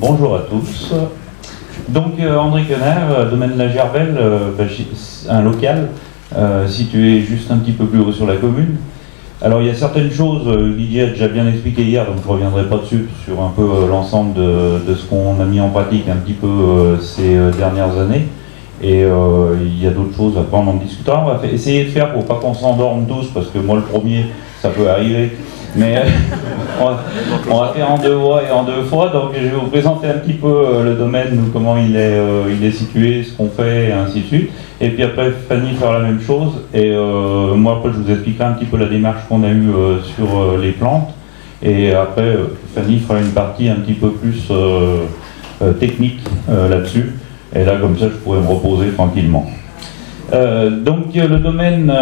Bonjour à tous. Donc André Quenard, domaine de la Gerbelle, un local situé juste un petit peu plus haut sur la commune. Alors il y a certaines choses, Didier a déjà bien expliqué hier, donc je ne reviendrai pas dessus, sur un peu l'ensemble de ce qu'on a mis en pratique un petit peu ces dernières années. Et il y a d'autres choses, après on en discutera. On va essayer de faire pour pas qu'on s'endorme tous, parce que moi le premier, ça peut arriver. Mais on va faire en deux voix et en deux fois, donc je vais vous présenter un petit peu le domaine, comment il est situé, ce qu'on fait, et ainsi de suite. Et puis après, Fanny fera la même chose, et moi après je vous expliquerai un petit peu la démarche qu'on a eue sur les plantes, et après Fanny fera une partie un petit peu plus technique là-dessus, et là comme ça je pourrai me reposer tranquillement. Donc le domaine,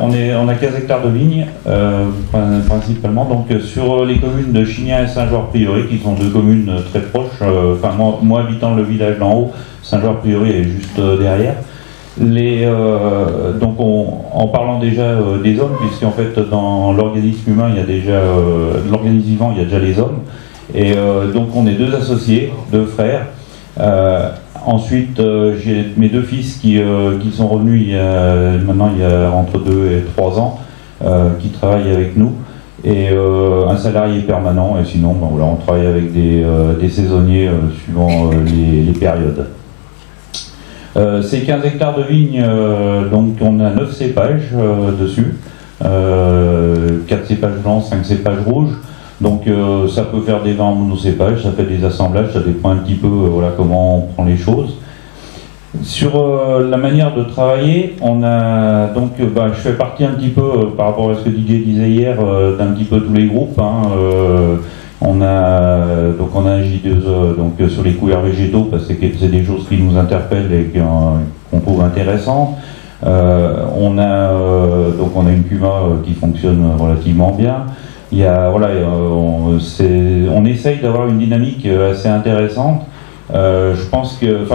on a 15 hectares de vignes principalement, donc sur les communes de Chignin et Saint-Georges-Prieuré, qui sont deux communes très proches. Moi habitant le village d'en haut, Saint-Georges-Prieuré est juste derrière. Donc en parlant déjà des hommes, puisqu'en fait dans l'organisme humain, il y a déjà l'organisme vivant, il y a déjà les hommes, et donc on est deux associés, deux frères. Ensuite, j'ai mes deux fils qui sont revenus il y a entre 2 et 3 ans, qui travaillent avec nous, et un salarié permanent, et sinon voilà, on travaille avec des saisonniers suivant les périodes. Ces 15 hectares de vignes, donc on a 9 cépages dessus, 4 cépages blancs, 5 cépages rouges. Donc ça peut faire des vins en monocépage, ça fait des assemblages, ça dépend un petit peu voilà, comment on prend les choses. Sur la manière de travailler, on a donc je fais partie un petit peu par rapport à ce que Didier disait hier d'un petit peu tous les groupes. On a un J2E donc sur les couverts végétaux parce que c'est des choses qui nous interpellent et qu'on trouve intéressantes. On a une Puma qui fonctionne relativement bien. Il y a, voilà, on essaye d'avoir une dynamique assez intéressante. Je pense que,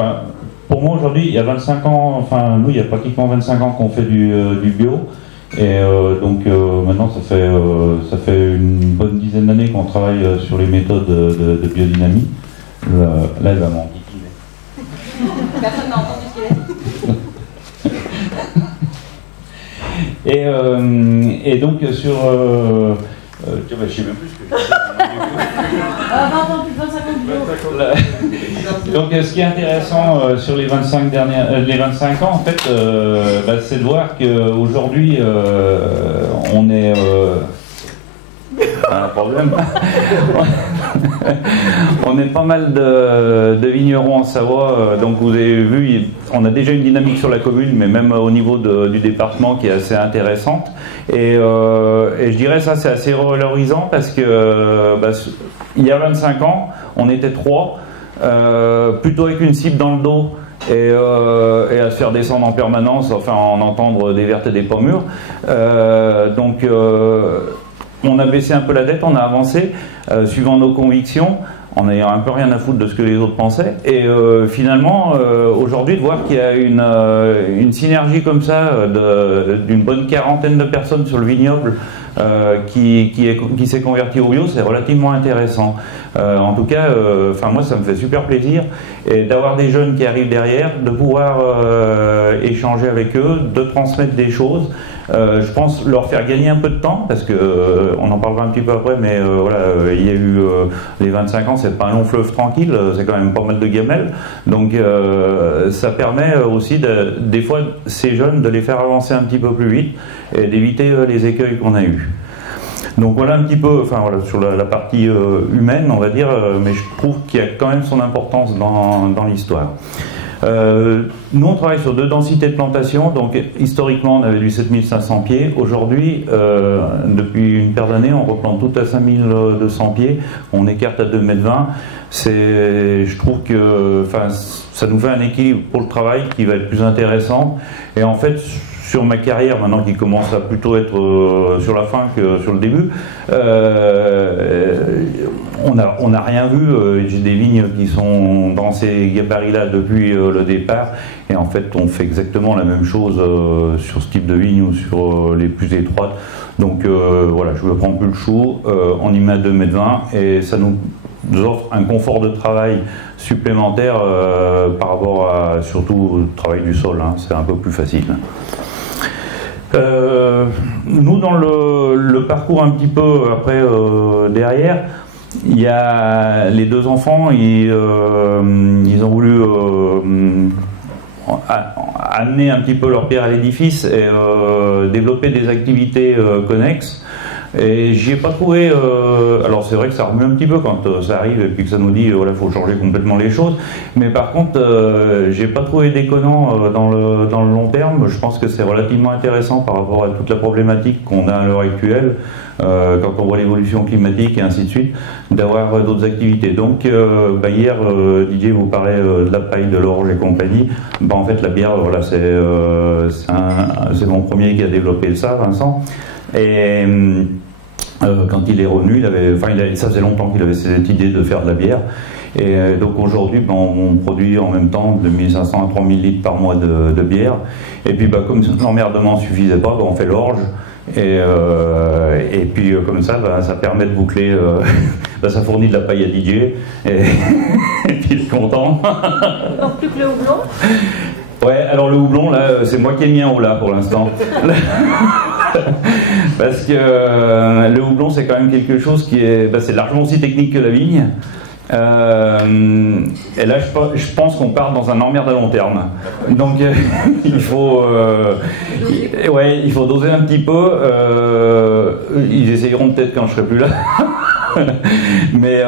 pour moi aujourd'hui, il y a 25 ans, nous, il y a pratiquement 25 ans qu'on fait du bio. Et donc maintenant, ça fait une bonne dizaine d'années qu'on travaille sur les méthodes de biodynamie. Là, elle va m'enquiquiner. Personne n'a entendu ce qu'il a dit. Et donc sur... je sais même plus ce que je disais. 20 ans, plus de 25 ans de bio. Donc ce qui est intéressant sur les 25 ans, en fait, c'est de voir qu'aujourd'hui, on est... un problème. On est pas mal de vignerons en Savoie, donc vous avez vu, on a déjà une dynamique sur la commune, mais même au niveau du département qui est assez intéressante. Et je dirais ça c'est assez valorisant parce que il y a 25 ans, on était 3, plutôt avec une cible dans le dos. Et à se faire descendre en permanence, enfin en entendre des vertes et des pas mûres. On a baissé un peu la tête, on a avancé, suivant nos convictions, en ayant un peu rien à foutre de ce que les autres pensaient. Et finalement, aujourd'hui, de voir qu'il y a une synergie comme ça, d'une bonne quarantaine de personnes sur le vignoble, qui s'est converti au bio, c'est relativement intéressant. En tout cas, moi ça me fait super plaisir, et d'avoir des jeunes qui arrivent derrière, de pouvoir échanger avec eux, de transmettre des choses. Je pense leur faire gagner un peu de temps, parce que on en parlera un petit peu après, mais il y a eu les 25 ans, c'est pas un long fleuve tranquille, c'est quand même pas mal de gamelles, donc ça permet aussi des fois ces jeunes de les faire avancer un petit peu plus vite et d'éviter les écueils qu'on a eus. Donc voilà un petit peu, sur la partie humaine, on va dire, mais je trouve qu'il y a quand même son importance dans l'histoire. Nous on travaille sur 2 densités de plantation, donc historiquement on avait du 7500 pieds, aujourd'hui depuis une paire d'années on replante tout à 5200 pieds, on écarte à 2,20 m. Je trouve que ça nous fait un équilibre pour le travail qui va être plus intéressant, et en fait sur ma carrière maintenant qui commence à plutôt être sur la fin que sur le début, on n'a rien vu. J'ai des vignes qui sont dans ces gabarits-là depuis le départ, et en fait on fait exactement la même chose sur ce type de vigne ou sur les plus étroites. Donc voilà, je ne prends plus le chou, on y met à 2,20 m et ça nous nous offre un confort de travail supplémentaire par rapport à surtout au travail du sol, hein, c'est un peu plus facile. Nous, dans le parcours un petit peu après derrière, il y a les deux enfants, ils ont voulu amener un petit peu leur pierre à l'édifice et développer des activités connexes. Et j'y ai pas trouvé. Alors c'est vrai que ça remue un petit peu quand ça arrive et puis que ça nous dit voilà, faut changer complètement les choses. Mais par contre, j'ai pas trouvé déconnant dans le long terme. Je pense que c'est relativement intéressant par rapport à toute la problématique qu'on a à l'heure actuelle, quand on voit l'évolution climatique et ainsi de suite, d'avoir d'autres activités. Donc hier, Didier vous parlait de la paille, de l'orge et compagnie. En fait, la bière, voilà, c'est mon premier qui a développé ça, Vincent. Et quand il est revenu, ça faisait longtemps qu'il avait cette idée de faire de la bière. Et donc aujourd'hui, on produit en même temps de 1500 à 3000 litres par mois de bière. Et puis comme l'emmerdement ne suffisait pas, on fait l'orge. Et puis comme ça, ça permet de boucler, ça fournit de la paille à DJ. Et puis il est content. Non plus que le houblon. Ouais, alors le houblon, là, c'est moi qui ai mis un haut là pour l'instant. Parce que le houblon, c'est quand même quelque chose qui est, c'est largement aussi technique que la vigne. Et là, je pense qu'on part dans un emmerde à long terme. Donc, il faut doser un petit peu. Ils essayeront peut-être quand je serai plus là. mais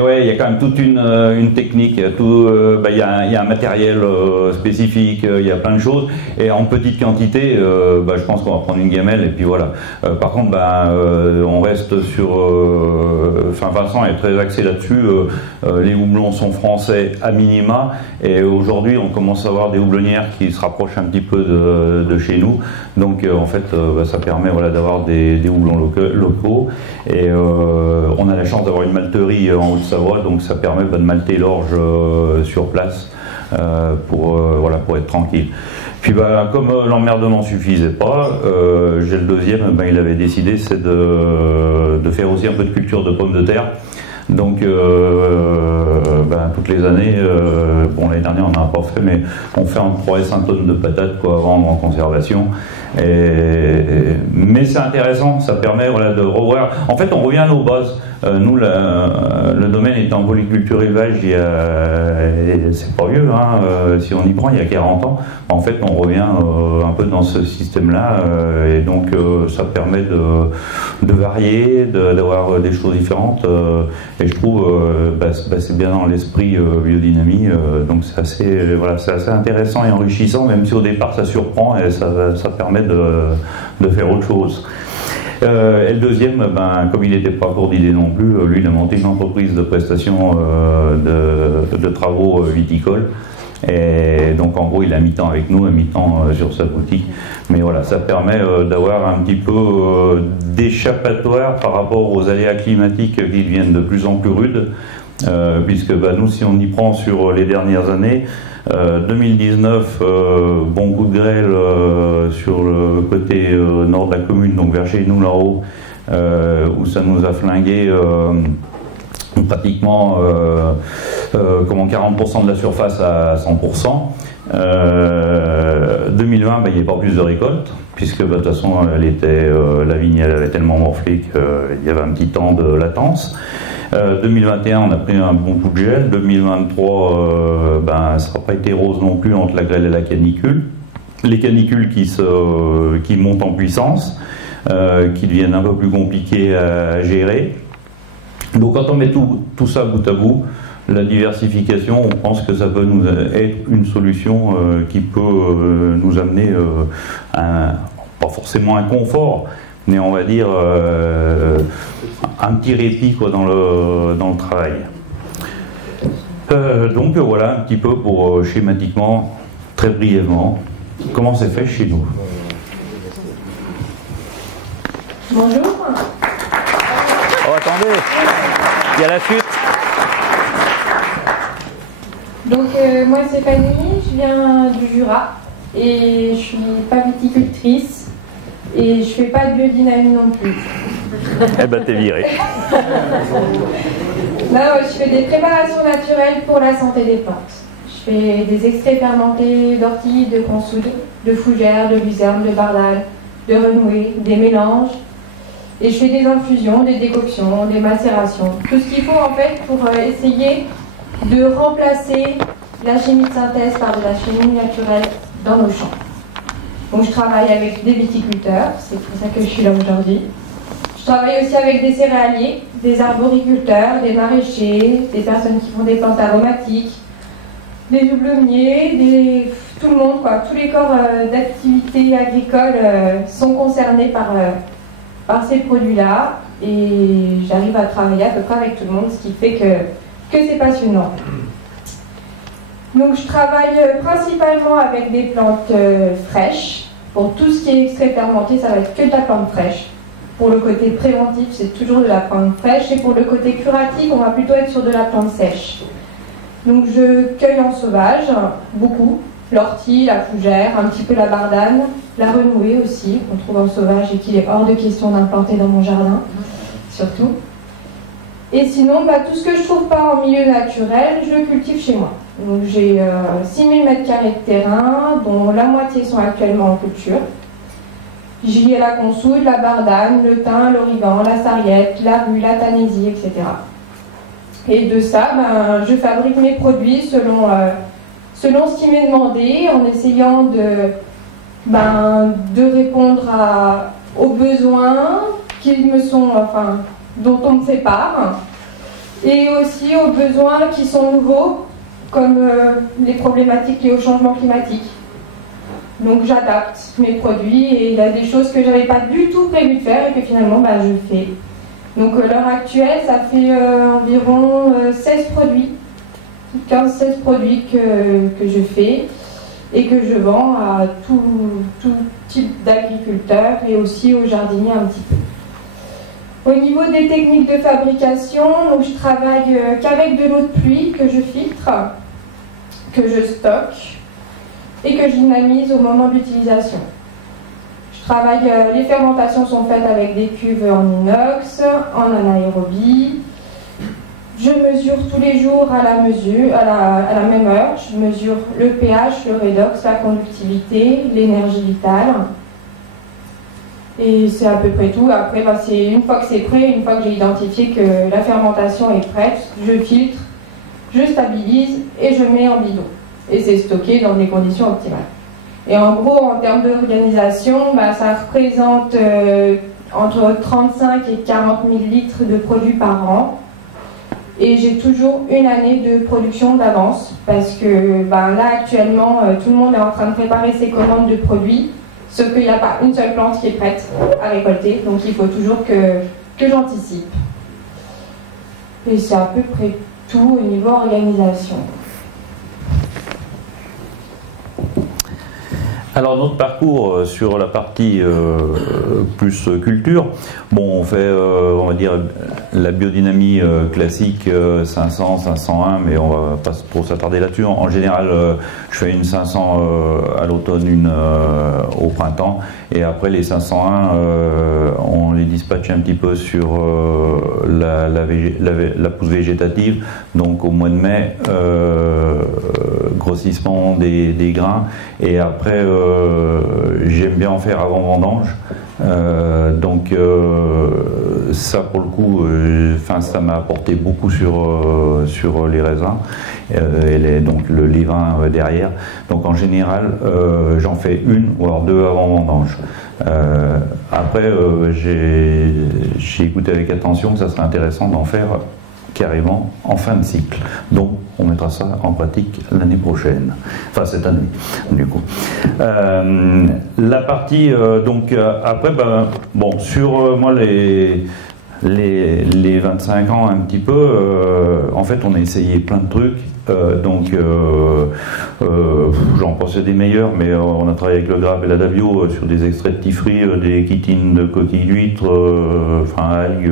ouais, il y a quand même toute une technique, il y a un matériel spécifique, il y a plein de choses, et en petite quantité, je pense qu'on va prendre une gamelle et puis voilà. Par contre, on reste sur, Vincent est très axé là-dessus. Les houblons sont français à minima, et aujourd'hui on commence à avoir des houblonnières qui se rapprochent un petit peu de chez nous. Donc en fait, ça permet d'avoir des houblons locaux. Et on a la chance d'avoir une malterie en Haute-Savoie, donc ça permet de malter l'orge sur place pour être tranquille. Puis comme l'emmerdement suffisait pas, j'ai le deuxième, il avait décidé, c'est de faire aussi un peu de culture de pommes de terre. Donc toutes les années, l'année dernière on n'en a pas fait, mais on fait entre 3 et 5 tonnes de patates à vendre en conservation. Mais c'est intéressant, ça permet de revoir. En fait, on revient à nos bases. Nous, le domaine est en polyculture élevage, c'est pas vieux, hein, si on y prend, il y a 40 ans. En fait, on revient un peu dans ce système-là, et donc ça permet de varier, d'avoir des choses différentes. Et je trouve c'est bien dans l'esprit biodynamie, donc c'est assez intéressant et enrichissant, même si au départ ça surprend et ça permet de faire autre chose. Et le deuxième, comme il n'était pas court d'idée non plus, lui il a monté une entreprise de prestation de travaux viticoles. Et donc en gros il est à mi-temps avec nous, à mi-temps sur sa boutique. Mais voilà, ça permet d'avoir un petit peu d'échappatoire par rapport aux aléas climatiques qui deviennent de plus en plus rudes. Puisque nous, si on y prend sur les dernières années, 2019, bon coup de grêle sur le côté nord de la commune, donc vers chez nous là-haut, où ça nous a flingué pratiquement 40% de la surface à 100%. 2020, il n'y avait pas plus de récolte, puisque de toute façon la vigne elle avait tellement morflé qu'il y avait un petit temps de latence. 2021, on a pris un bon coup de gel. 2023, ça n'a pas été rose non plus entre la grêle et la canicule. Les canicules qui montent en puissance, qui deviennent un peu plus compliquées à gérer. Donc quand on met tout ça bout à bout, la diversification, on pense que ça peut nous être une solution qui peut nous amener pas forcément un confort, mais on va dire un petit répit dans le travail. Donc voilà un petit peu pour schématiquement, très brièvement, comment c'est fait chez nous. Bonjour. Oh attendez, il y a la suite. Donc moi c'est Fanny, je viens du Jura et je suis pas viticultrice et je fais pas de biodynamie non plus. Eh ben t'es viré. Là, je fais des préparations naturelles pour la santé des plantes. Je fais des extraits fermentés d'ortie, de consoude, de fougère, de luzerne, de bardane, de renouée, des mélanges. Et je fais des infusions, des décoctions, des macérations. Tout ce qu'il faut en fait pour essayer de remplacer la chimie de synthèse par de la chimie naturelle dans nos champs. Donc je travaille avec des viticulteurs, c'est pour ça que je suis là aujourd'hui. Je travaille aussi avec des céréaliers, des arboriculteurs, des maraîchers, des personnes qui font des plantes aromatiques, des houblonniers, tout le monde, quoi. Tous les corps d'activité agricole sont concernés par ces produits-là et j'arrive à travailler à peu près avec tout le monde, ce qui fait que c'est passionnant. Donc je travaille principalement avec des plantes fraîches. Pour tout ce qui est extrait fermenté, ça va être que de la plante fraîche. Pour le côté préventif, c'est toujours de la plante fraîche. Et pour le côté curatif, on va plutôt être sur de la plante sèche. Donc je cueille en sauvage, beaucoup. L'ortie, la fougère, un petit peu la bardane, la renouée aussi, qu'on trouve en sauvage et qu'il est hors de question d'implanter dans mon jardin, surtout. Et sinon, tout ce que je ne trouve pas en milieu naturel, je le cultive chez moi. Donc j'ai 6000 m² de terrain, dont la moitié sont actuellement en culture. J'y ai la consoude, la bardane, le thym, l'origan, la sarriette, la rue, la tanésie, etc. Et de ça, je fabrique mes produits selon ce qui m'est demandé, en essayant de répondre aux besoins dont on me fait part, et aussi aux besoins qui sont nouveaux, comme les problématiques liées au changement climatique. Donc j'adapte mes produits et il y a des choses que je n'avais pas du tout prévu de faire et que finalement je fais. Donc à l'heure actuelle, ça fait environ 16 produits, 15-16 produits que je fais et que je vends à tout type d'agriculteurs et aussi aux jardiniers un petit peu. Au niveau des techniques de fabrication, donc je travaille qu'avec de l'eau de pluie que je filtre, que je stocke et que je dynamise au moment de l'utilisation. Les fermentations sont faites avec des cuves en inox, en anaérobie. Je mesure tous les jours à la même heure. Je mesure le pH, le redox, la conductivité, l'énergie vitale. Et c'est à peu près tout. Après, une fois que c'est prêt, une fois que j'ai identifié que la fermentation est prête, je filtre, je stabilise et je mets en bidon. Et c'est stocké dans des conditions optimales. Et en gros, en termes d'organisation, ça représente entre 35 et 40 000 litres de produits par an. Et j'ai toujours une année de production d'avance parce que là, actuellement, tout le monde est en train de préparer ses commandes de produits. Sauf qu'il n'y a pas une seule plante qui est prête à récolter, donc il faut toujours que j'anticipe. Et c'est à peu près tout au niveau organisation. Alors notre parcours sur la partie plus culture, on fait on va dire la biodynamie classique 500, 501, mais on va pas trop s'attarder là-dessus. En général, je fais une 500 à l'automne, une au printemps, et après les 501, on les dispatche un petit peu sur la pousse végétative, donc au mois de mai, grossissement des grains, et après j'aime bien en faire avant vendange. Ça pour le coup, ça m'a apporté beaucoup sur les raisins et donc le levain derrière. Donc en général, j'en fais une ou alors deux avant vendange. Après, j'ai écouté avec attention que ça serait intéressant d'en faire carrément en fin de cycle. Donc on mettra ça en pratique l'année prochaine, enfin cette année du coup. La partie après sur moi les 25 ans un petit peu, en fait on a essayé plein de trucs, j'en pensais des meilleurs, mais on a travaillé avec le Grappe et la Davio sur des extraits de tifri, des chitines de coquilles d'huîtres, algues,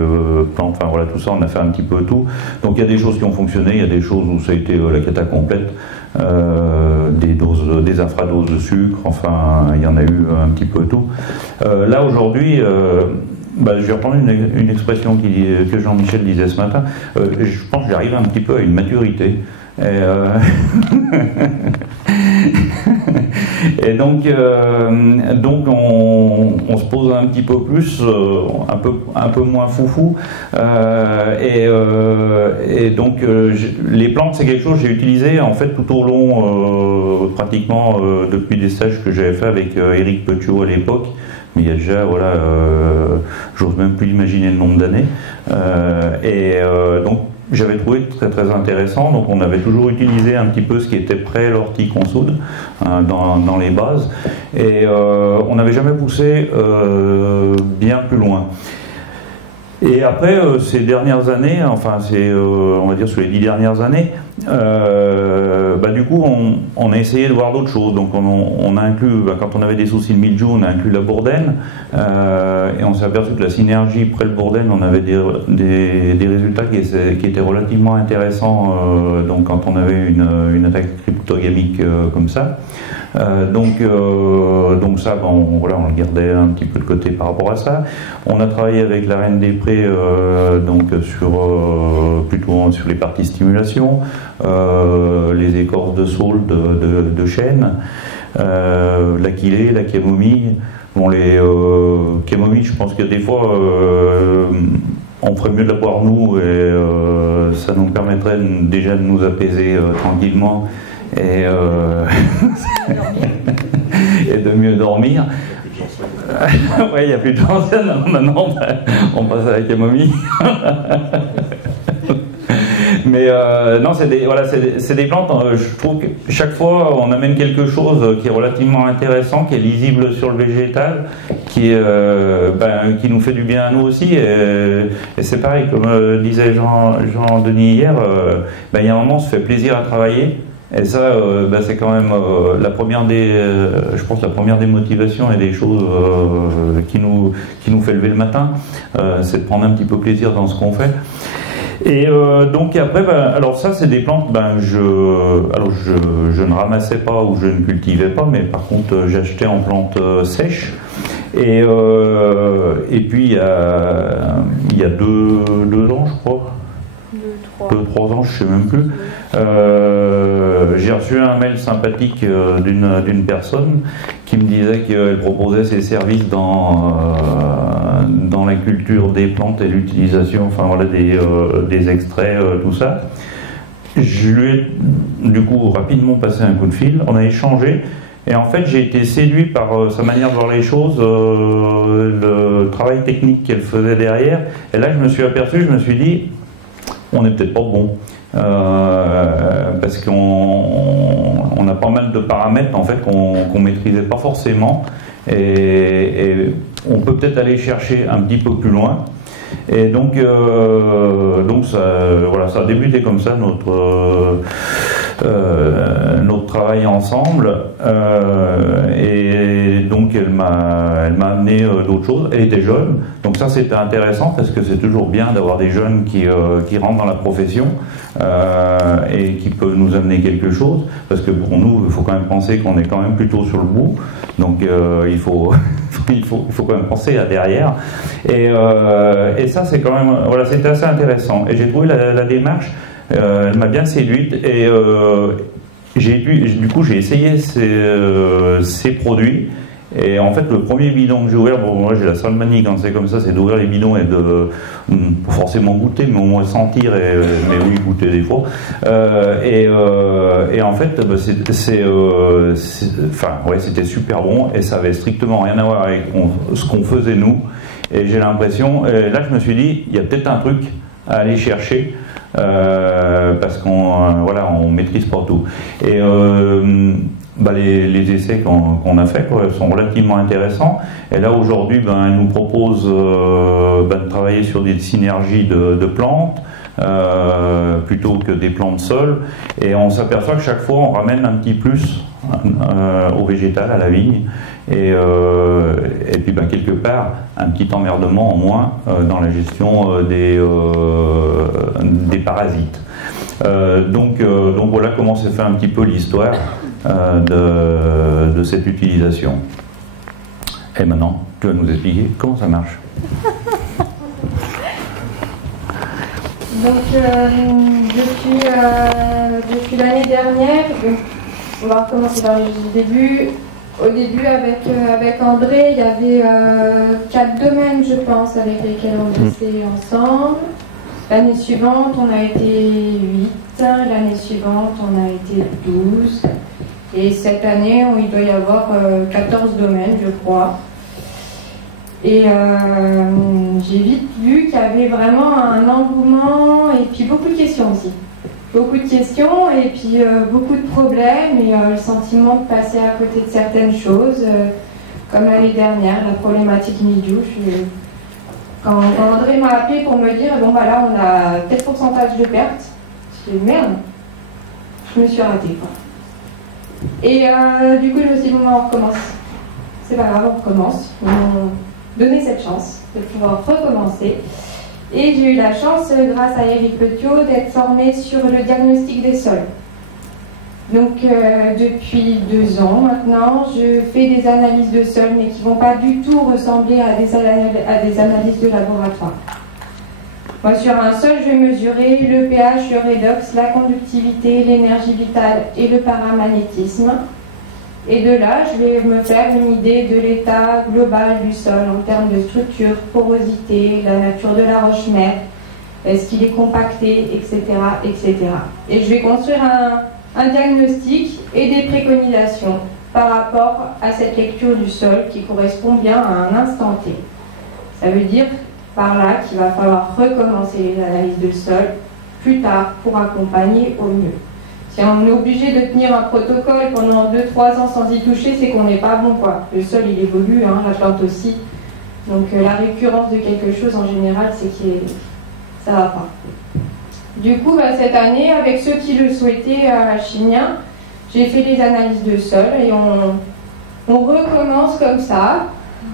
plantes, voilà tout ça, on a fait un petit peu tout. Donc il y a des choses qui ont fonctionné, il y a des choses où ça a été la cata complète, des infradoses de sucre, il y en a eu un petit peu tout. Là aujourd'hui, je vais reprendre une expression que Jean-Michel disait ce matin. Je pense que j'arrive un petit peu à une maturité. Et donc on se pose un petit peu plus, un peu moins foufou. Et donc les plantes, c'est quelque chose que j'ai utilisé en fait tout au long, pratiquement depuis des stages que j'avais fait avec Éric Petiot à l'époque. Mais il y a déjà, voilà, j'ose même plus imaginer le nombre d'années. Donc j'avais trouvé très très intéressant, donc on avait toujours utilisé un petit peu ce qui était prêt l'ortie qu'on soude dans les bases, et on n'avait jamais poussé bien plus loin. Et après, ces dernières années, enfin on va dire sur les 10 dernières années, du coup on a essayé de voir d'autres choses. Donc on a inclus, quand on avait des soucis de mildiou, on a inclus la bourdaine, et on s'est aperçu que la synergie près le bourdaine, on avait des résultats qui étaient relativement intéressants, donc quand on avait une attaque cryptogamique comme ça. Donc ça, on le gardait un petit peu de côté par rapport à ça. On a travaillé avec la Reine des Prés, plutôt sur les parties stimulation, les écorces de saule, de chêne, l'achillée, la camomille. Bon, les camomilles, je pense que des fois on ferait mieux de la boire nous, et ça nous permettrait déjà de nous apaiser tranquillement. Et de mieux dormir. Ouais, il n'y a plus de chance. Maintenant, on passe à la camomille. Mais non, c'est des plantes. Je trouve que chaque fois, on amène quelque chose qui est relativement intéressant, qui est lisible sur le végétal, qui nous fait du bien à nous aussi. Et c'est pareil, comme disait Jean-Denis hier, il y a un moment, on se fait plaisir à travailler. Et ça, c'est quand même la première des motivations et des choses qui nous fait lever le matin, c'est de prendre un petit peu plaisir dans ce qu'on fait. Et donc après, alors ça, c'est des plantes, je ne ramassais pas ou je ne cultivais pas, mais par contre j'achetais en plantes sèches. Et puis il y a deux ans, je crois. 2-3 ans, je sais même plus. J'ai reçu un mail sympathique d'une personne qui me disait qu'elle proposait ses services dans la culture des plantes et l'utilisation, des extraits, tout ça. Je lui ai du coup rapidement passé un coup de fil, on a échangé. Et en fait, j'ai été séduit par sa manière de voir les choses, le travail technique qu'elle faisait derrière. Et là, je me suis dit, on n'est peut-être pas bon, parce qu'on a pas mal de paramètres en fait qu'on maîtrisait pas forcément, et on peut peut-être aller chercher un petit peu plus loin. Et donc ça a débuté comme ça notre travail ensemble, et donc elle m'a amené d'autres choses. Elle était jeune, donc ça c'était intéressant parce que c'est toujours bien d'avoir des jeunes qui rentrent dans la profession et qui peuvent nous amener quelque chose, parce que pour nous il faut quand même penser qu'on est quand même plutôt sur le bout, donc il faut quand même penser à derrière, et ça c'est quand même, c'était assez intéressant, et j'ai trouvé la démarche, elle m'a bien séduite, et du coup j'ai essayé ces produits. Et en fait, le premier bidon que j'ai ouvert, moi j'ai la sale manie quand c'est comme ça, c'est d'ouvrir les bidons et de pas forcément goûter, mais au moins sentir, mais oui, goûter des fois. Et en fait, c'était super bon, et ça avait strictement rien à voir avec ce qu'on faisait nous. Et j'ai l'impression, là je me suis dit, il y a peut-être un truc à aller chercher, parce qu'on maîtrise pas tout. Et les essais qu'on a faits sont relativement intéressants. Et là aujourd'hui, elle nous propose de travailler sur des synergies de plantes plutôt que des plants de sol. Et on s'aperçoit que chaque fois on ramène un petit plus au végétal, à la vigne. Et puis quelque part un petit emmerdement en moins dans la gestion des parasites. Donc voilà comment s'est fait un petit peu l'histoire de cette utilisation. Et maintenant, tu vas nous expliquer comment ça marche. Donc, depuis l'année dernière, on va recommencer par le début. Au début, avec André, il y avait 4 domaines, je pense, avec lesquels on bossait ensemble. L'année suivante, on a été 8. L'année suivante, on a été 12. Et cette année, il doit y avoir 14 domaines, je crois. Et j'ai vite vu qu'il y avait vraiment un engouement et puis beaucoup de questions aussi. Beaucoup de questions et puis beaucoup de problèmes et le sentiment de passer à côté de certaines choses, comme l'année dernière, la problématique MIDIou. Quand André m'a appelé pour me dire, bon bah là on a tel pourcentage de pertes, je dis merde, je me suis ratée quoi. Et du coup je me suis dit, bon on recommence. C'est pas grave, on recommence. Ils m'ont donné cette chance de pouvoir recommencer. Et j'ai eu la chance, grâce à Eric Petiot, d'être formée sur le diagnostic des sols. Donc depuis 2 ans maintenant, je fais des analyses de sol, mais qui ne vont pas du tout ressembler à des analyses de laboratoire. Moi, sur un sol, je vais mesurer le pH, le redox, la conductivité, l'énergie vitale et le paramagnétisme. Et de là, je vais me faire une idée de l'état global du sol en termes de structure, porosité, la nature de la roche-mère, est-ce qu'il est compacté, etc., etc. Et je vais construire un diagnostic et des préconisations par rapport à cette lecture du sol qui correspond bien à un instant T. Ça veut dire par là qu'il va falloir recommencer les analyses de sol plus tard pour accompagner au mieux. Si on est obligé de tenir un protocole pendant 2-3 ans sans y toucher, c'est qu'on n'est pas bon quoi. Le sol il évolue, hein, la plante aussi. Donc la récurrence de quelque chose en général, c'est que ça va pas. Du coup, cette année, avec ceux qui le souhaitaient à Chimien, j'ai fait des analyses de sol et on recommence comme ça,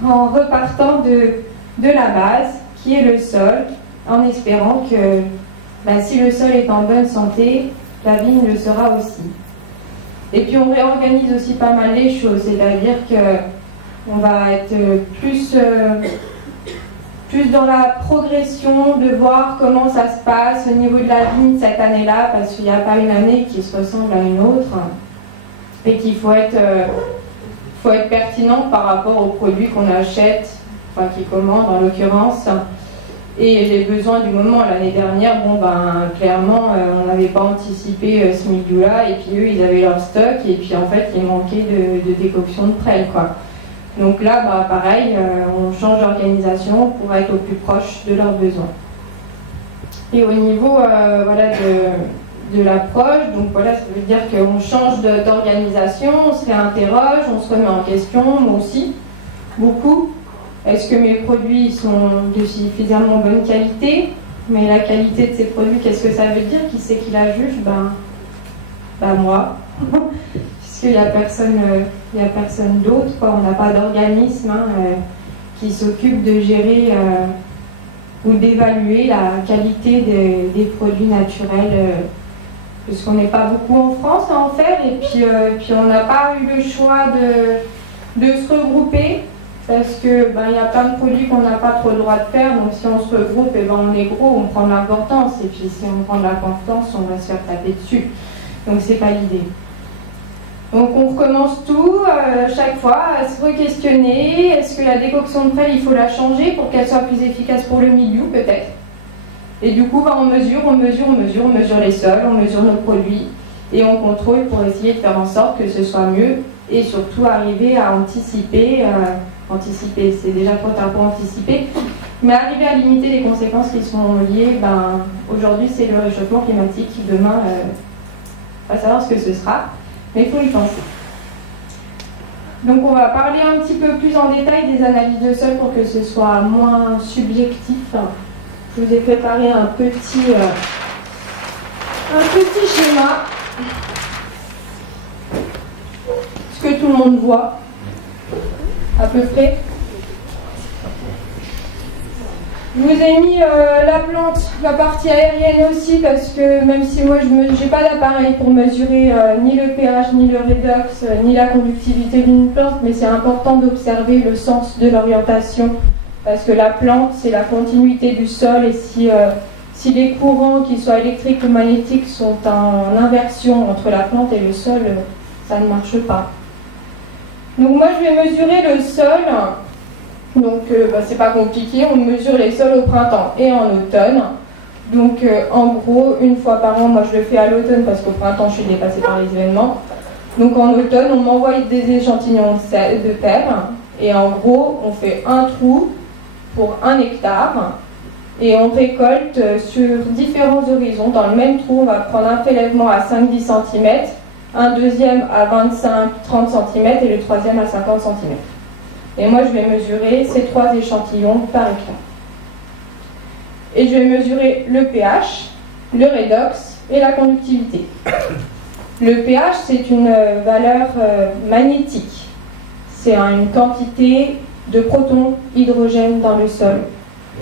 en repartant de la base, qui est le sol, en espérant que si le sol est en bonne santé, la vigne le sera aussi. Et puis on réorganise aussi pas mal les choses, c'est-à-dire qu'on va être plus dans la progression de voir comment ça se passe au niveau de la vigne cette année-là, parce qu'il n'y a pas une année qui se ressemble à une autre, et qu'il faut être pertinent par rapport aux produits qu'on achète, enfin qui commandent en l'occurrence, et les besoins du moment. L'année dernière, clairement, on n'avait pas anticipé ce milieu-là, et puis eux, ils avaient leur stock, et puis en fait, il manquait de décoction de prêle, quoi. Donc là, pareil, on change d'organisation pour être au plus proche de leurs besoins. Et au niveau de l'approche, donc voilà, ça veut dire qu'on change d'organisation, on se réinterroge, on se remet en question, moi aussi, beaucoup. Est-ce que mes produits sont de suffisamment bonne qualité? Mais la qualité de ces produits, qu'est-ce que ça veut dire? Qui c'est qui la juge? Moi. Puisqu'il n'y a personne d'autre. On n'a pas d'organisme qui s'occupe de gérer ou d'évaluer la qualité des produits naturels. Puisqu'on n'est pas beaucoup en France à en faire. Et puis on n'a pas eu le choix de se regrouper. Parce que y a plein de produits qu'on n'a pas trop le droit de faire, donc si on se regroupe, on est gros, on prend de l'importance, et puis si on prend de l'importance, on va se faire taper dessus. Donc c'est pas l'idée. Donc on recommence tout, chaque fois, à se re-questionner. Est-ce que la décoction de prêle, il faut la changer pour qu'elle soit plus efficace pour le milieu, peut-être? Et du coup, on mesure les sols, on mesure nos produits, et on contrôle pour essayer de faire en sorte que ce soit mieux, et surtout arriver à anticiper, c'est déjà trop tard pour anticiper, mais arriver à limiter les conséquences qui sont liées, aujourd'hui c'est le réchauffement climatique, demain, on va savoir ce que ce sera, mais il faut y penser. Donc on va parler un petit peu plus en détail des analyses de sol pour que ce soit moins subjectif. Je vous ai préparé un petit schéma, ce que tout le monde voit, à peu près. Je vous ai mis la plante, la partie aérienne aussi, parce que même si moi je n'ai pas d'appareil pour mesurer ni le pH, ni le redox, ni la conductivité d'une plante, mais c'est important d'observer le sens de l'orientation, parce que la plante c'est la continuité du sol, et si si les courants, qu'ils soient électriques ou magnétiques, sont en inversion entre la plante et le sol, ça ne marche pas. Donc moi je vais mesurer le sol, donc c'est pas compliqué, on mesure les sols au printemps et en automne. Donc en gros, une fois par an, moi je le fais à l'automne parce qu'au printemps je suis dépassée par les événements. Donc en automne, on m'envoie des échantillons de terre et en gros, on fait un trou pour 1 hectare et on récolte sur différents horizons. Dans le même trou, on va prendre un prélèvement à 5-10 cm, un deuxième à 25-30 cm et le troisième à 50 cm. Et moi, je vais mesurer ces 3 échantillons par hectare. Et je vais mesurer le pH, le redox et la conductivité. Le pH, c'est une valeur magnétique. C'est une quantité de protons, hydrogène dans le sol.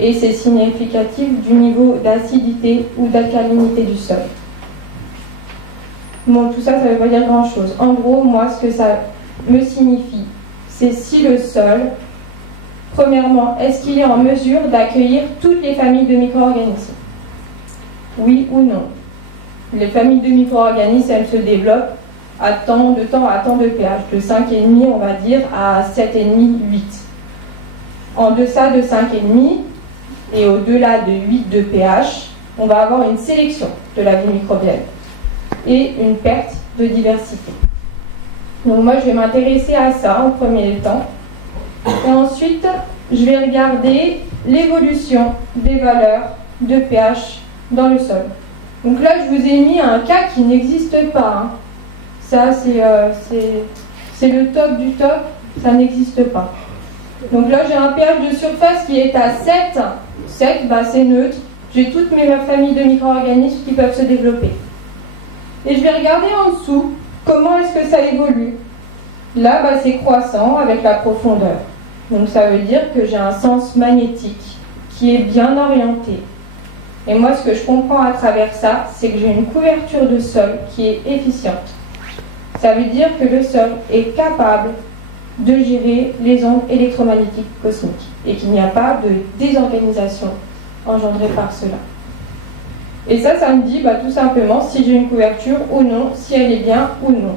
Et c'est significatif du niveau d'acidité ou d'alcalinité du sol. Bon, tout ça, ça ne veut pas dire grand-chose. En gros, moi, ce que ça me signifie, c'est si le sol, premièrement, est-ce qu'il est en mesure d'accueillir toutes les familles de micro-organismes? Oui ou non? Les familles de micro-organismes, elles se développent à tant de temps, à tant de pH, de 5,5, on va dire, à 7,5, 8. En deçà de 5,5 et au-delà de 8 de pH, on va avoir une sélection de la vie microbienne et une perte de diversité. Donc moi, je vais m'intéresser à ça en premier temps. Et ensuite, je vais regarder l'évolution des valeurs de pH dans le sol. Donc là, je vous ai mis un cas qui n'existe pas. Ça, c'est le top du top, ça n'existe pas. Donc là, j'ai un pH de surface qui est à 7. 7, c'est neutre. J'ai toutes mes familles de micro-organismes qui peuvent se développer. Et je vais regarder en dessous, comment est-ce que ça évolue. Là, c'est croissant avec la profondeur. Donc ça veut dire que j'ai un sens magnétique qui est bien orienté. Et moi, ce que je comprends à travers ça, c'est que j'ai une couverture de sol qui est efficiente. Ça veut dire que le sol est capable de gérer les ondes électromagnétiques cosmiques et qu'il n'y a pas de désorganisation engendrée par cela. Et ça me dit tout simplement si j'ai une couverture ou non, si elle est bien ou non.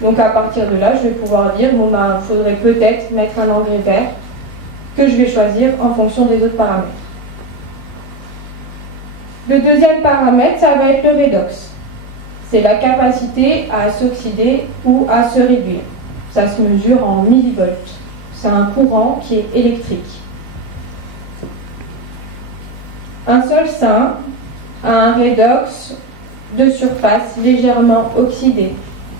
Donc à partir de là, je vais pouvoir dire, il faudrait peut-être mettre un engrais vert que je vais choisir en fonction des autres paramètres. Le deuxième paramètre, ça va être le redox. C'est la capacité à s'oxyder ou à se réduire. Ça se mesure en millivolts. C'est un courant qui est électrique. Un sol sain a un redox de surface légèrement oxydé.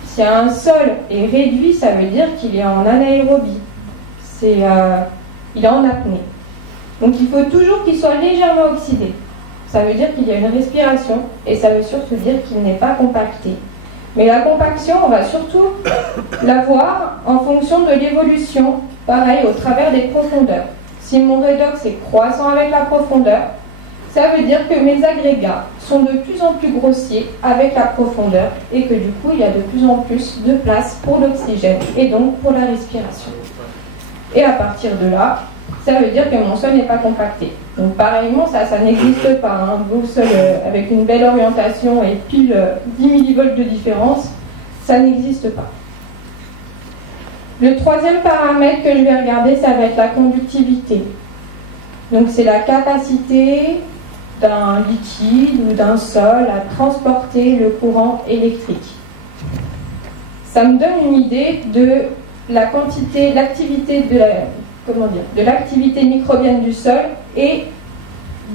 Si un sol est réduit, ça veut dire qu'il est en anaérobie. Il est en apnée. Donc il faut toujours qu'il soit légèrement oxydé. Ça veut dire qu'il y a une respiration et ça veut surtout dire qu'il n'est pas compacté. Mais la compaction, on va surtout la voir en fonction de l'évolution, pareil, au travers des profondeurs. Si mon redox est croissant avec la profondeur, ça veut dire que mes agrégats sont de plus en plus grossiers avec la profondeur et que du coup, il y a de plus en plus de place pour l'oxygène et donc pour la respiration. Et à partir de là, ça veut dire que mon sol n'est pas compacté. Donc pareillement, ça n'existe pas. Un beau sol avec une belle orientation et pile 10 millivolts de différence, ça n'existe pas. Le troisième paramètre que je vais regarder, ça va être la conductivité. Donc c'est la capacité d'un liquide ou d'un sol à transporter le courant électrique. Ça me donne une idée de la quantité, l'activité de l'activité microbienne du sol et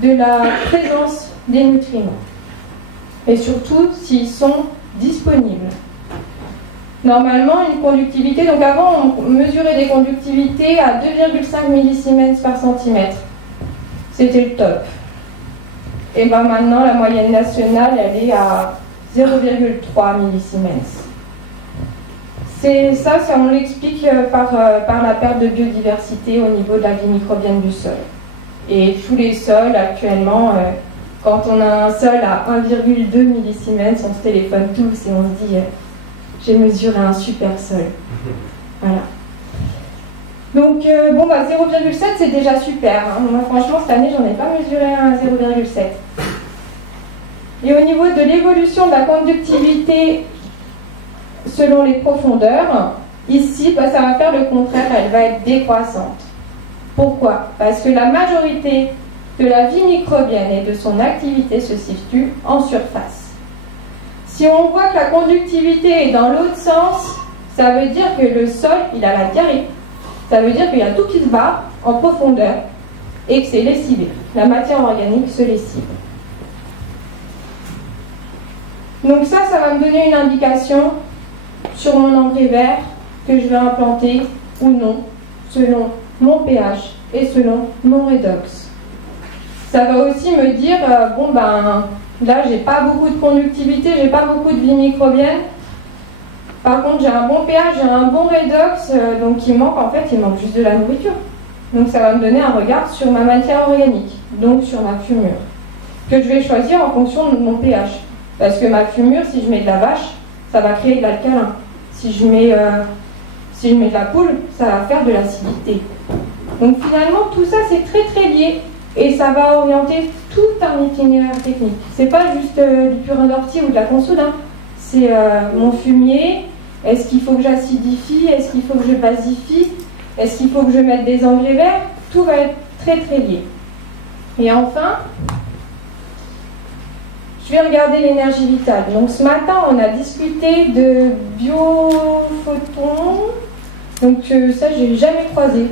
de la présence des nutriments. Et surtout, s'ils sont disponibles. Normalement, une conductivité, donc avant, on mesurait des conductivités à 2,5 millisiemens par centimètre. C'était le top. Et maintenant, la moyenne nationale, elle est à 0,3 millisiemens. Ça, on l'explique par la perte de biodiversité au niveau de la vie microbienne du sol. Et tous les sols, actuellement, quand on a un sol à 1,2 millisiemens, on se téléphone tous et on se dit j'ai mesuré un super sol. Voilà. Donc, 0,7 c'est déjà super. Hein. Moi, franchement, cette année, j'en ai pas mesuré un 0,7. Et au niveau de l'évolution de la conductivité selon les profondeurs, ici, ça va faire le contraire, elle va être décroissante. Pourquoi? Parce que la majorité de la vie microbienne et de son activité se situe en surface. Si on voit que la conductivité est dans l'autre sens, ça veut dire que le sol, il a la diarrhée. Ça veut dire qu'il y a tout qui se bat en profondeur et que c'est lessivé. La matière organique se lessive. Donc ça va me donner une indication sur mon engrais vert que je vais implanter ou non, selon mon pH et selon mon redox. Ça va aussi me dire, là j'ai pas beaucoup de conductivité, j'ai pas beaucoup de vie microbienne. Par contre j'ai un bon pH, j'ai un bon redox, donc il manque juste de la nourriture. Donc ça va me donner un regard sur ma matière organique, donc sur ma fumure, que je vais choisir en fonction de mon pH. Parce que ma fumure, si je mets de la vache, ça va créer de l'alcalin. Si je mets de la poule, ça va faire de l'acidité. Donc finalement, tout ça, c'est très très lié. Et ça va orienter tout un itinéraire technique. C'est pas juste du purin d'ortie ou de la consoude. C'est mon fumier. Est-ce qu'il faut que j'acidifie? Est-ce qu'il faut que je basifie? Est-ce qu'il faut que je mette des engrais verts? Tout va être très très lié. Et enfin, je vais regarder l'énergie vitale. Donc ce matin, on a discuté de biophotons. Donc ça, je n'ai jamais croisé.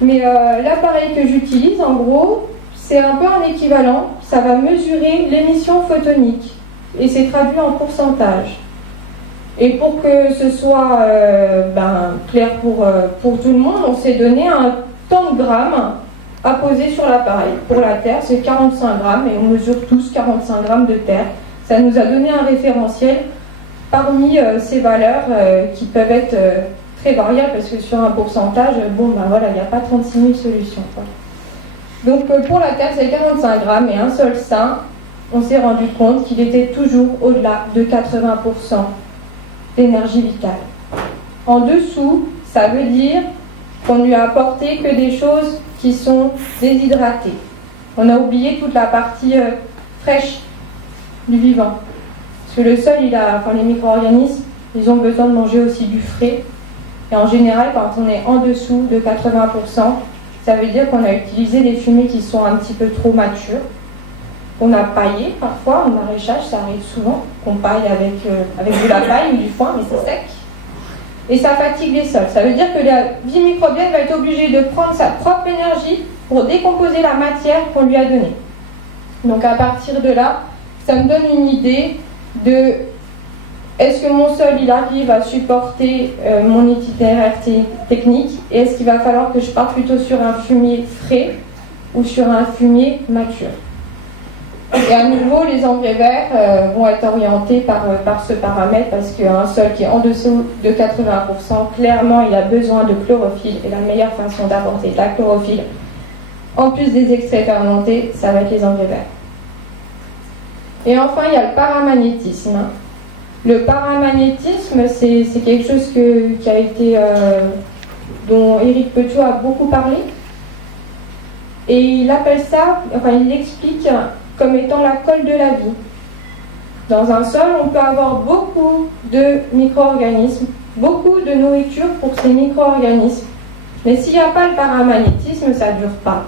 Mais l'appareil que j'utilise, en gros, c'est un peu un équivalent. Ça va mesurer l'émission photonique. Et c'est traduit en pourcentage. Et pour que ce soit clair pour tout le monde, on s'est donné un tant de grammes à poser sur l'appareil. Pour la terre, c'est 45 grammes et on mesure tous 45 grammes de terre. Ça nous a donné un référentiel parmi ces valeurs qui peuvent être très variables parce que sur un pourcentage, il n'y a pas 36 000 solutions, quoi. Donc pour la terre, c'est 45 grammes et un sol sain, on s'est rendu compte qu'il était toujours au-delà de 80% d'énergie vitale. En dessous, ça veut dire qu'on lui a apporté que des choses qui sont déshydratées. On a oublié toute la partie fraîche du vivant. Parce que le sol, les micro-organismes, ils ont besoin de manger aussi du frais. Et en général, quand on est en dessous de 80%, ça veut dire qu'on a utilisé des fumées qui sont un petit peu trop matures. On a paillé parfois, en maraîchage, ça arrive souvent, qu'on paille avec de la paille ou du foin, mais c'est sec. Et ça fatigue les sols. Ça veut dire que la vie microbienne va être obligée de prendre sa propre énergie pour décomposer la matière qu'on lui a donnée. Donc à partir de là, ça me donne une idée de est-ce que mon sol il arrive à supporter mon itinéraire technique et est-ce qu'il va falloir que je parte plutôt sur un fumier frais ou sur un fumier mature. Et à nouveau, les engrais verts vont être orientés par ce paramètre parce qu'un sol qui est en dessous de 80%, clairement, il a besoin de chlorophylle. Et la meilleure façon d'apporter de la chlorophylle, en plus des extraits fermentés, ça va être les engrais verts. Et enfin, il y a le paramagnétisme. Le paramagnétisme, c'est quelque chose qui a été, dont Éric Petiot a beaucoup parlé. Et il appelle ça, il l'explique comme étant la colle de la vie. Dans un sol, on peut avoir beaucoup de micro-organismes, beaucoup de nourriture pour ces micro-organismes. Mais s'il n'y a pas le paramagnétisme, ça ne dure pas.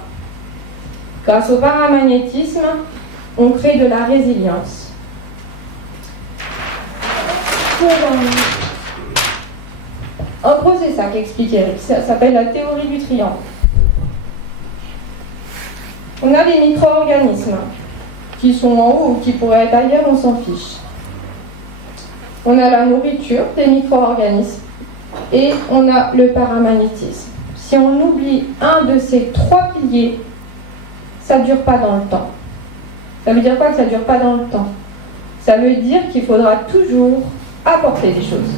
Grâce au paramagnétisme, on crée de la résilience. En gros, c'est ça qu'explique Eric. Ça s'appelle la théorie du triangle. On a des micro-organismes qui sont en haut ou qui pourraient être ailleurs, on s'en fiche. On a la nourriture des micro-organismes et on a le paramagnétisme. Si on oublie un de ces trois piliers, ça ne dure pas dans le temps. Ça veut dire quoi que ça ne dure pas dans le temps? Ça veut dire qu'il faudra toujours apporter des choses.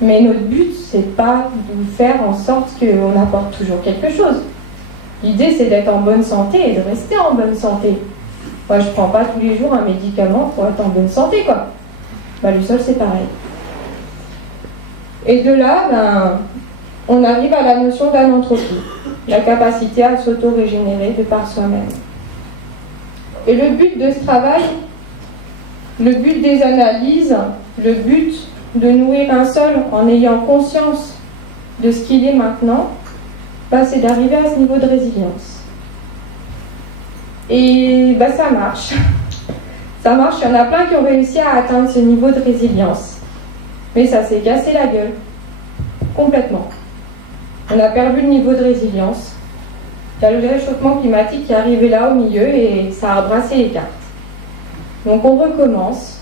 Mais notre but, c'est pas de faire en sorte qu'on apporte toujours quelque chose. L'idée, c'est d'être en bonne santé et de rester en bonne santé. Moi, je ne prends pas tous les jours un médicament pour être en bonne santé, quoi. Le sol, c'est pareil. Et de là, on arrive à la notion d'anentropie, la capacité à s'auto-régénérer de par soi-même. Et le but de ce travail, Le but des analyses, le but de nourrir un sol en ayant conscience de ce qu'il est maintenant, c'est d'arriver à ce niveau de résilience. Et ça marche. Ça marche, il y en a plein qui ont réussi à atteindre ce niveau de résilience. Mais ça s'est cassé la gueule. Complètement. On a perdu le niveau de résilience. Il y a le réchauffement climatique qui est arrivé là au milieu et ça a brassé les cartes. Donc on recommence,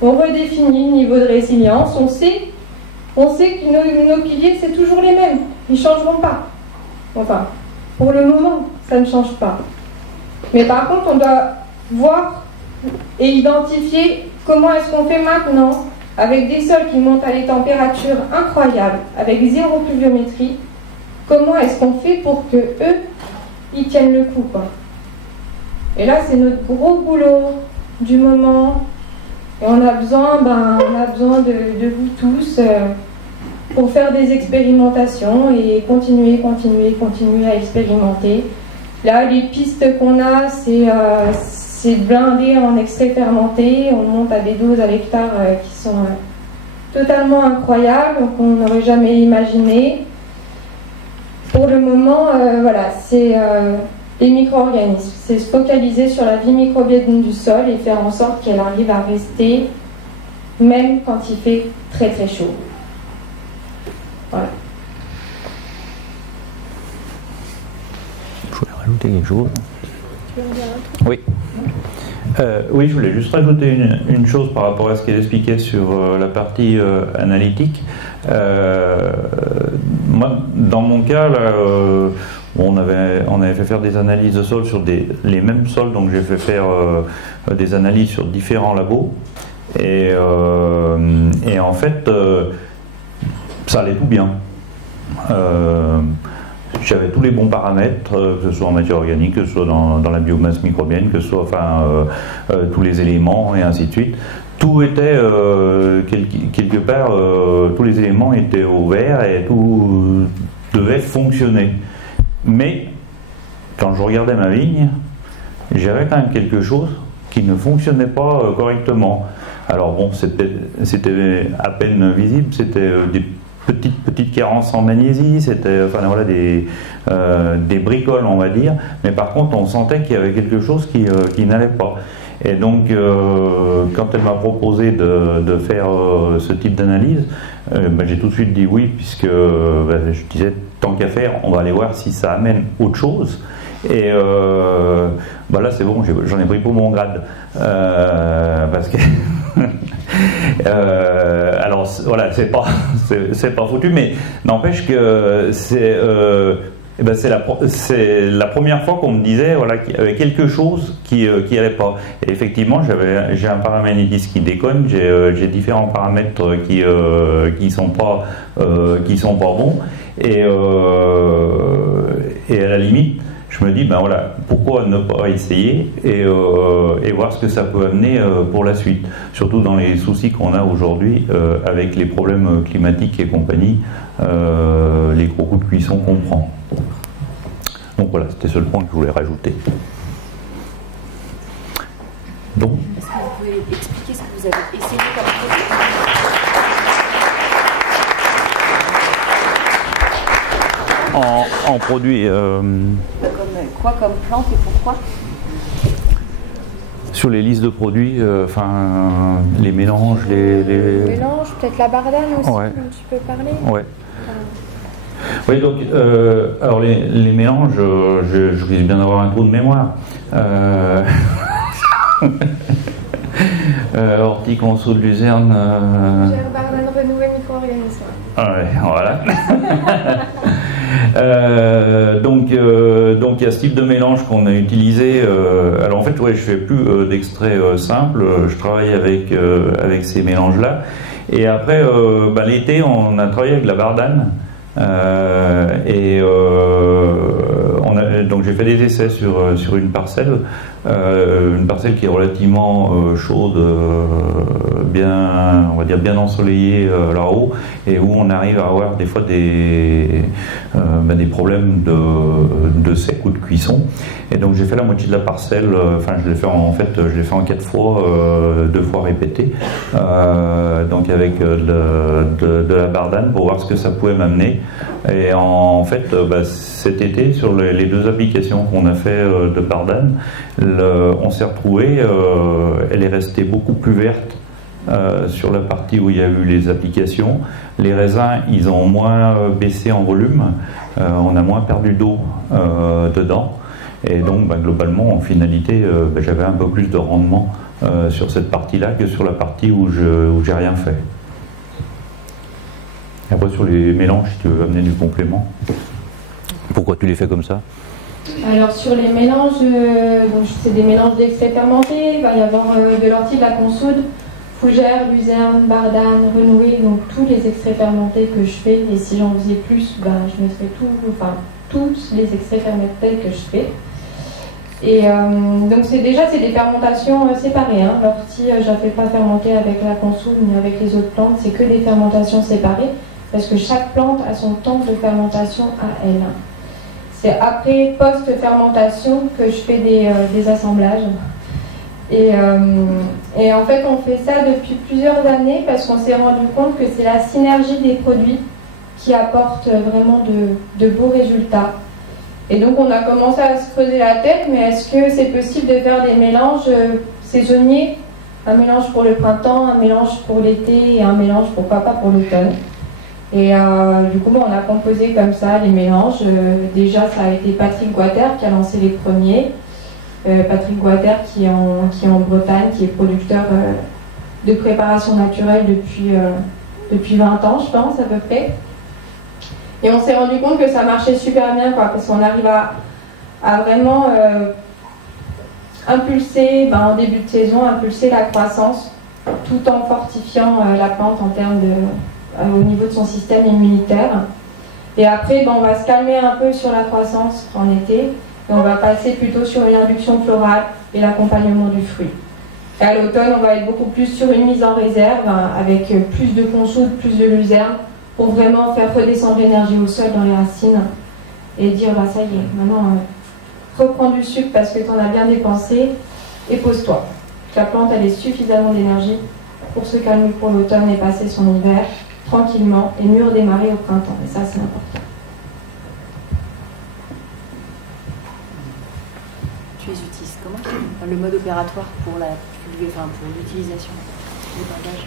on redéfinit le niveau de résilience, on sait que nos piliers c'est toujours les mêmes, ils ne changeront pas. Enfin, pour le moment, ça ne change pas. Mais par contre, on doit voir et identifier comment est-ce qu'on fait maintenant, avec des sols qui montent à des températures incroyables, avec zéro pluviométrie, comment est-ce qu'on fait pour que eux, ils tiennent le coup, quoi. Et là, c'est notre gros boulot du moment. Et on a besoin de vous tous pour faire des expérimentations et continuer à expérimenter. Là, les pistes qu'on a, c'est blindé en extrait fermenté. On monte à des doses à l'hectare qui sont totalement incroyables, qu'on n'aurait jamais imaginé. Pour le moment, c'est les micro-organismes. C'est se focaliser sur la vie microbienne du sol et faire en sorte qu'elle arrive à rester, même quand il fait très très chaud. Voilà. Je voulais rajouter quelque chose. Tu veux en dire un truc ? Oui. Oui, je voulais juste rajouter une chose par rapport à ce qu'elle expliquait sur la partie analytique. Moi, dans mon cas, là, on avait fait faire des analyses de sol sur les mêmes sols, donc j'ai fait faire des analyses sur différents labos. Et en fait, ça allait tout bien. J'avais tous les bons paramètres, que ce soit en matière organique, que ce soit dans la biomasse microbienne, que ce soit tous les éléments et ainsi de suite. Tout était quelque part, tous les éléments étaient au vert et tout devait fonctionner. Mais quand je regardais ma vigne, j'avais quand même quelque chose qui ne fonctionnait pas correctement. Alors bon, c'était à peine visible, c'était des petites carences en magnésie, c'était des bricoles, on va dire, mais par contre on sentait qu'il y avait quelque chose qui n'allait pas. Et donc quand elle m'a proposé de faire ce type d'analyse, j'ai tout de suite dit oui, puisque je disais tant qu'à faire, on va aller voir si ça amène autre chose. Et là c'est bon, j'en ai pris pour mon grade, parce que alors voilà, c'est pas foutu, mais n'empêche que c'est la première fois qu'on me disait qu'il y avait quelque chose qui allait pas. Et effectivement, j'ai un paramagnétisme qui déconne, j'ai différents paramètres qui sont pas bons, et à la limite, je me dis, pourquoi ne pas essayer et voir ce que ça peut amener pour la suite. Surtout dans les soucis qu'on a aujourd'hui avec les problèmes climatiques et compagnie, les gros coups de cuisson qu'on prend. Donc voilà, c'était le seul point que je voulais rajouter. Donc, est-ce que vous pouvez expliquer ce que vous avez essayé comme produit ? En produit. Quoi comme plante et pourquoi ? Sur les listes de produits, les mélanges, les mélanges, peut-être la bardane aussi, ouais. dont tu peux parler. Ouais. Oui, donc, alors les mélanges, je risque bien d'avoir un trou de mémoire. Horticonso de luzerne. Bardane renouvelée micro-organisme. Ouais, voilà. Donc il y a ce type de mélange qu'on a utilisé. Alors en fait, je fais plus d'extrait simple. Je travaille avec ces mélanges-là. Et après, l'été, on a travaillé avec la bardane. Donc j'ai fait des essais sur une parcelle qui est relativement chaude, on va dire bien ensoleillée là-haut, et où on arrive à avoir des fois des problèmes de serre. coups de cuisson. Et donc j'ai fait la moitié de la parcelle, enfin je l'ai fait en 4 fois, 2 fois répété, donc avec de la bardane pour voir ce que ça pouvait m'amener. Et en fait, cet été, sur les 2 applications qu'on a fait de bardane, on s'est retrouvé, elle est restée beaucoup plus verte sur la partie où il y a eu les applications. Les raisins, ils ont moins baissé en volume, on a moins perdu d'eau dedans, et donc globalement en finalité j'avais un peu plus de rendement sur cette partie-là que sur la partie où j'ai rien fait. Après sur les mélanges, si tu veux amener du complément. Pourquoi tu les fais comme ça? Alors sur les mélanges, donc c'est des mélanges d'extraits fermentés, il va y avoir de l'ortie, de la consoude, fougère, luzerne, bardane, renouée, donc tous les extraits fermentés que je fais, et si j'en faisais plus, je mettrais tous les extraits fermentés que je fais. Et donc c'est des fermentations séparées, hein. L'ortie, je ne la fais pas fermenter avec la consoude ni avec les autres plantes, c'est que des fermentations séparées, parce que chaque plante a son temps de fermentation à elle. C'est après, post-fermentation, que je fais des assemblages. Et en fait, on fait ça depuis plusieurs années parce qu'on s'est rendu compte que c'est la synergie des produits qui apporte vraiment de beaux résultats. Et donc, on a commencé à se creuser la tête, mais est-ce que c'est possible de faire des mélanges saisonniers? Un mélange pour le printemps, un mélange pour l'été et un mélange, pourquoi pas, pour l'automne. Et du coup, on a composé comme ça les mélanges. Déjà, ça a été Patrick Guater qui a lancé les premiers. Patrick Guater qui est en Bretagne, qui est producteur de préparation naturelle depuis 20 ans, je pense, à peu près. Et on s'est rendu compte que ça marchait super bien, parce qu'on arrive à vraiment impulser, en début de saison, impulser la croissance, tout en fortifiant la plante en termes au niveau de son système immunitaire. Et après, on va se calmer un peu sur la croissance en été, et on va passer plutôt sur une induction florale et l'accompagnement du fruit. Et à l'automne, on va être beaucoup plus sur une mise en réserve, avec plus de consoude, plus de luzerne, pour vraiment faire redescendre l'énergie au sol dans les racines et dire ça y est, maintenant reprends du sucre parce que tu en as bien dépensé et pose-toi. La plante elle est suffisamment d'énergie pour se calmer pour l'automne et passer son hiver tranquillement et mieux redémarrer au printemps, et ça c'est important. Tu les utilises comment? Le mode opératoire pour l'utilisation des bandages?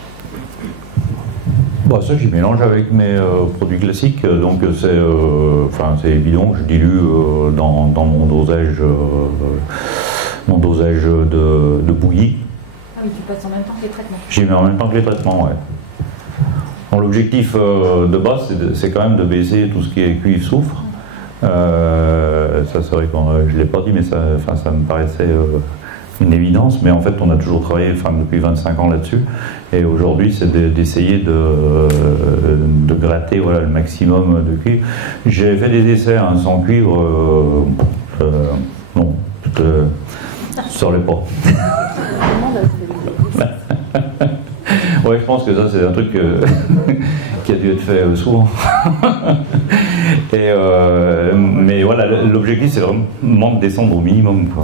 Ça j'y mélange avec mes produits classiques, donc c'est évident que je dilue dans mon dosage de bouillie. Ah oui, tu passes en même temps que les traitements. J'y mets en même temps que les traitements, ouais. Bon, l'objectif de base c'est quand même de baisser tout ce qui est cuivre, soufre. Ça c'est vrai que je ne l'ai pas dit, mais ça me paraissait une évidence, mais en fait on a toujours travaillé depuis 25 ans là-dessus, et aujourd'hui c'est d'essayer de gratter le maximum de cuivre. J'ai fait des essais sans cuivre, non, ça ne pas. Ouais, je pense que ça c'est un truc qui a dû être fait souvent. Mais voilà, l'objectif c'est vraiment de descendre au minimum, quoi.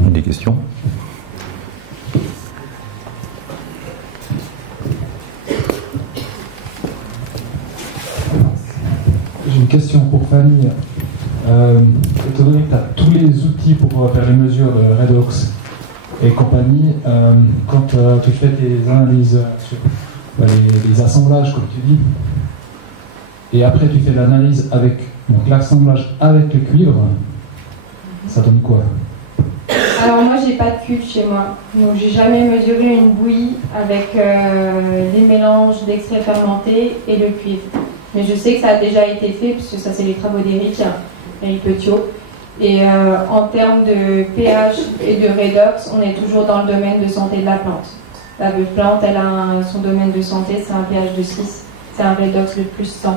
Des questions? J'ai une question pour Fanny. Étant donné que tu as tous les outils pour faire les mesures de redox et compagnie, quand tu fais tes analyses sur les assemblages, comme tu dis, et après tu fais l'analyse avec l'assemblage avec le cuivre, ça donne quoi? Alors moi j'ai pas de cuve chez moi, donc j'ai jamais mesuré une bouillie avec les mélanges d'extraits fermentés et le cuivre. Mais je sais que ça a déjà été fait, puisque ça c'est les travaux d'Éric Petiot. Et en termes de pH et de redox, on est toujours dans le domaine de santé de la plante. La plante, elle a son domaine de santé, c'est un pH de 6, c'est un redox de plus 100.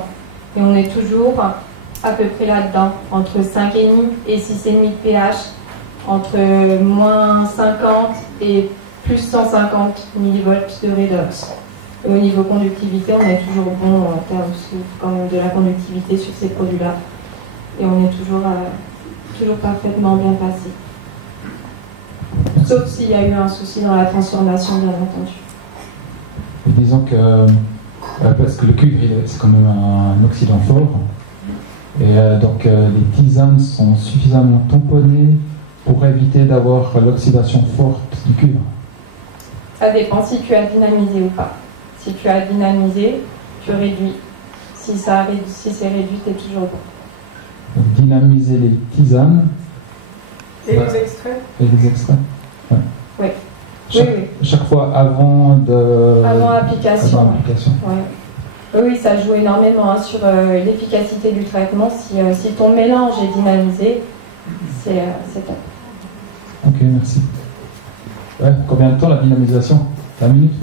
Et on est toujours à peu près là-dedans, entre 5,5 et 6,5 de pH, entre moins 50 et plus 150 millivolts de redox. Et au niveau conductivité, on est toujours bon en termes quand même de la conductivité sur ces produits-là. Et on est toujours parfaitement bien passé. Sauf s'il y a eu un souci dans la transformation, bien entendu. Et disons que, parce que le cuivre, c'est quand même un oxydant fort, et donc les tisanes sont suffisamment tamponnées pour éviter d'avoir l'oxydation forte du cuivre. Ça dépend si tu as dynamisé ou pas. Si tu as dynamisé, tu réduis. Si c'est réduit, tu es toujours bon. Donc, dynamiser les tisanes. Et les extraits. Et les extraits. Ouais. Oui. Chaque fois avant application. Avant application. Ouais. Oui, ça joue énormément sur l'efficacité du traitement. Si ton mélange est dynamisé, c'est top. Ok, merci. Ouais, combien de temps la dynamisation? 5 minutes?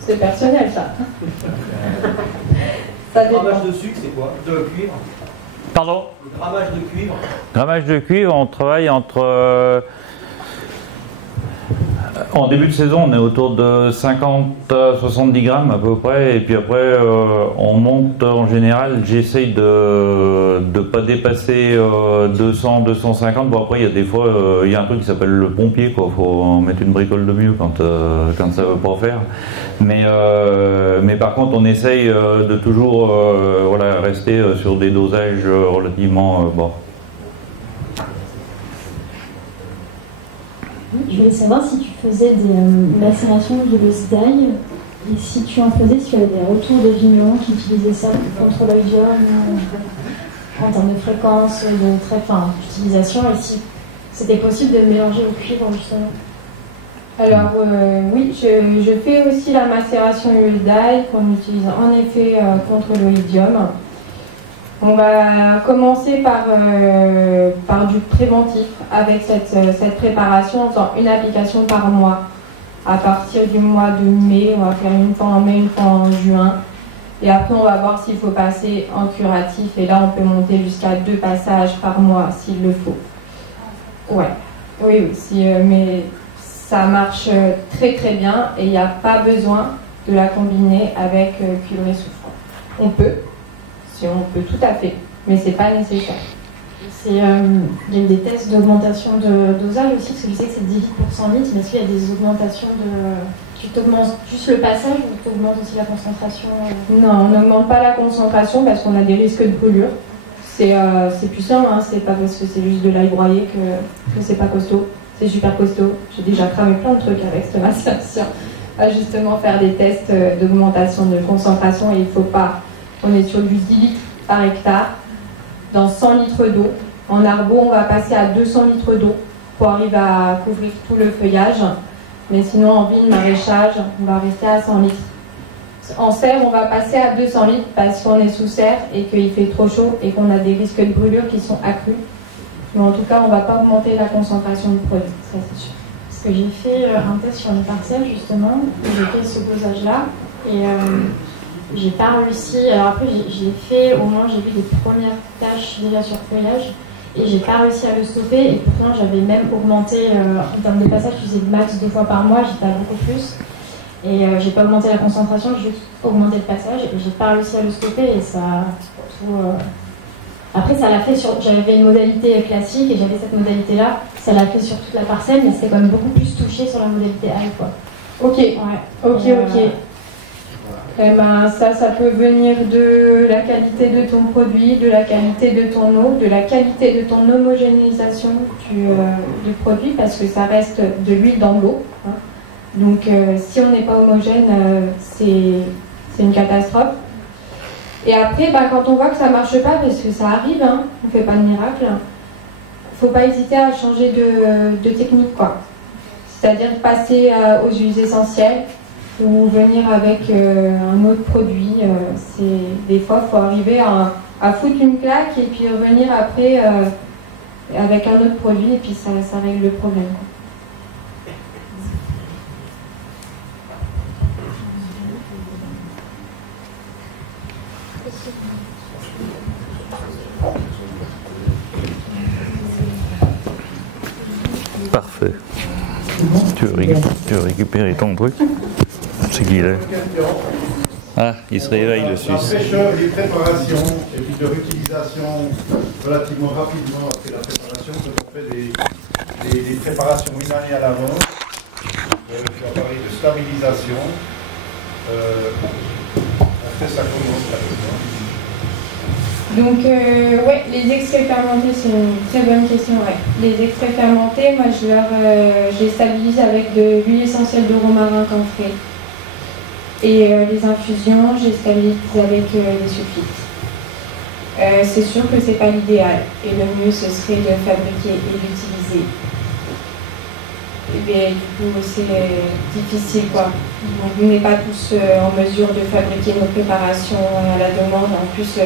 C'est personnel, ça. Ça dépend. Le grammage de sucre, c'est quoi? De cuivre? Pardon? Le grammage de cuivre? Grammage de cuivre, on travaille entre... en début de saison, on est autour de 50 à 70 grammes à peu près, et puis après, on monte en général. J'essaye de ne pas dépasser 200, 250. Bon, après, il y a des fois, il y a un truc qui s'appelle le pompier, quoi. Faut mettre une bricole de mieux quand ça ne veut pas faire. Mais par contre, on essaye de toujours rester sur des dosages relativement bas. Je voulais savoir si tu faisais des macérations de l'huileuse d'ail et si tu en faisais, si tu avais des retours de vignerons qui utilisaient ça pour contrôler l'iodium en termes de fréquence, d'utilisation, et si c'était possible de mélanger au cuivre justement. Alors oui, je fais aussi la macération d'huile d'ail qu'on utilise en effet contre l'oïdium. On va commencer par du préventif avec cette préparation en faisant une application par mois. À partir du mois de mai, on va faire une fois en mai, une fois en juin. Et après, on va voir s'il faut passer en curatif. Et là, on peut monter jusqu'à 2 passages par mois s'il le faut. Ouais, oui, mais ça marche très très bien et il n'y a pas besoin de la combiner avec cuivre et soufre. On peut. Si on peut, tout à fait, mais c'est pas nécessaire. Il y a eu des tests d'augmentation de dosage aussi, parce que je sais que c'est 10 litres pour 100 litres, mais est-ce qu'il y a des augmentations tu t'augmentes juste le passage ou tu augmentes aussi la concentration? Non, on n'augmente pas la concentration parce qu'on a des risques de brûlure. C'est puissant, hein, c'est pas parce que c'est juste de l'ail broyé que c'est pas costaud. C'est super costaud. J'ai déjà cramé plein de trucs avec cette macération. À justement faire des tests d'augmentation de concentration et il faut pas. On est sur du 10 litres par hectare dans 100 litres d'eau. En arbo, on va passer à 200 litres d'eau pour arriver à couvrir tout le feuillage. Mais sinon, en vigne, maraîchage, on va rester à 100 litres. En serre, on va passer à 200 litres parce qu'on est sous serre et qu'il fait trop chaud et qu'on a des risques de brûlure qui sont accrus. Mais en tout cas, on ne va pas augmenter la concentration de produit, ça c'est sûr. Parce que j'ai fait un test sur une parcelle justement, j'ai fait ce dosage-là et j'ai pas réussi. Alors après, j'ai fait, au moins j'ai vu des premières tâches déjà sur feuillage et j'ai pas réussi à le stopper. Et pourtant, j'avais même augmenté en termes de passage, je faisais le max 2 fois par mois, j'étais à beaucoup plus. Et j'ai pas augmenté la concentration, j'ai juste augmenté le passage et j'ai pas réussi à le stopper. Et ça tout. Après, ça l'a fait sur. J'avais une modalité classique et j'avais cette modalité-là. Ça l'a fait sur toute la parcelle, mais c'était quand même beaucoup plus touché sur la modalité A, quoi. Ok, ouais. Ok. Eh ben, ça peut venir de la qualité de ton produit, de la qualité de ton eau, de la qualité de ton homogénéisation du produit, parce que ça reste de l'huile dans l'eau. Hein. Donc, si on n'est pas homogène, c'est une catastrophe. Et après, quand on voit que ça ne marche pas, parce que ça arrive, hein, on ne fait pas de miracle, il ne faut pas hésiter à changer de technique, quoi. C'est-à-dire passer aux huiles essentielles, ou venir avec un autre produit. Des fois, il faut arriver à foutre une claque et puis revenir après avec un autre produit et puis ça règle le problème. Parfait. Tu veux récupérer ton truc? C'est qu'il est. Ah, il se réveille le Suisse. Les préparations et puis de réutilisation relativement rapidement après la préparation, on fait des préparations une année à l'avance. Tu vas parler de stabilisation. Après ça commence là. Donc, ouais, les extraits fermentés, c'est une très bonne question. Ouais. Les extraits fermentés, moi, je les stabilise avec de l'huile essentielle de romarin camphré. Et les infusions, je les stabilise avec des sulfites. C'est sûr que c'est pas l'idéal. Et le mieux, ce serait de fabriquer et d'utiliser. Et du coup, c'est difficile, quoi. Donc, on n'est pas tous en mesure de fabriquer nos préparations à la demande. En plus,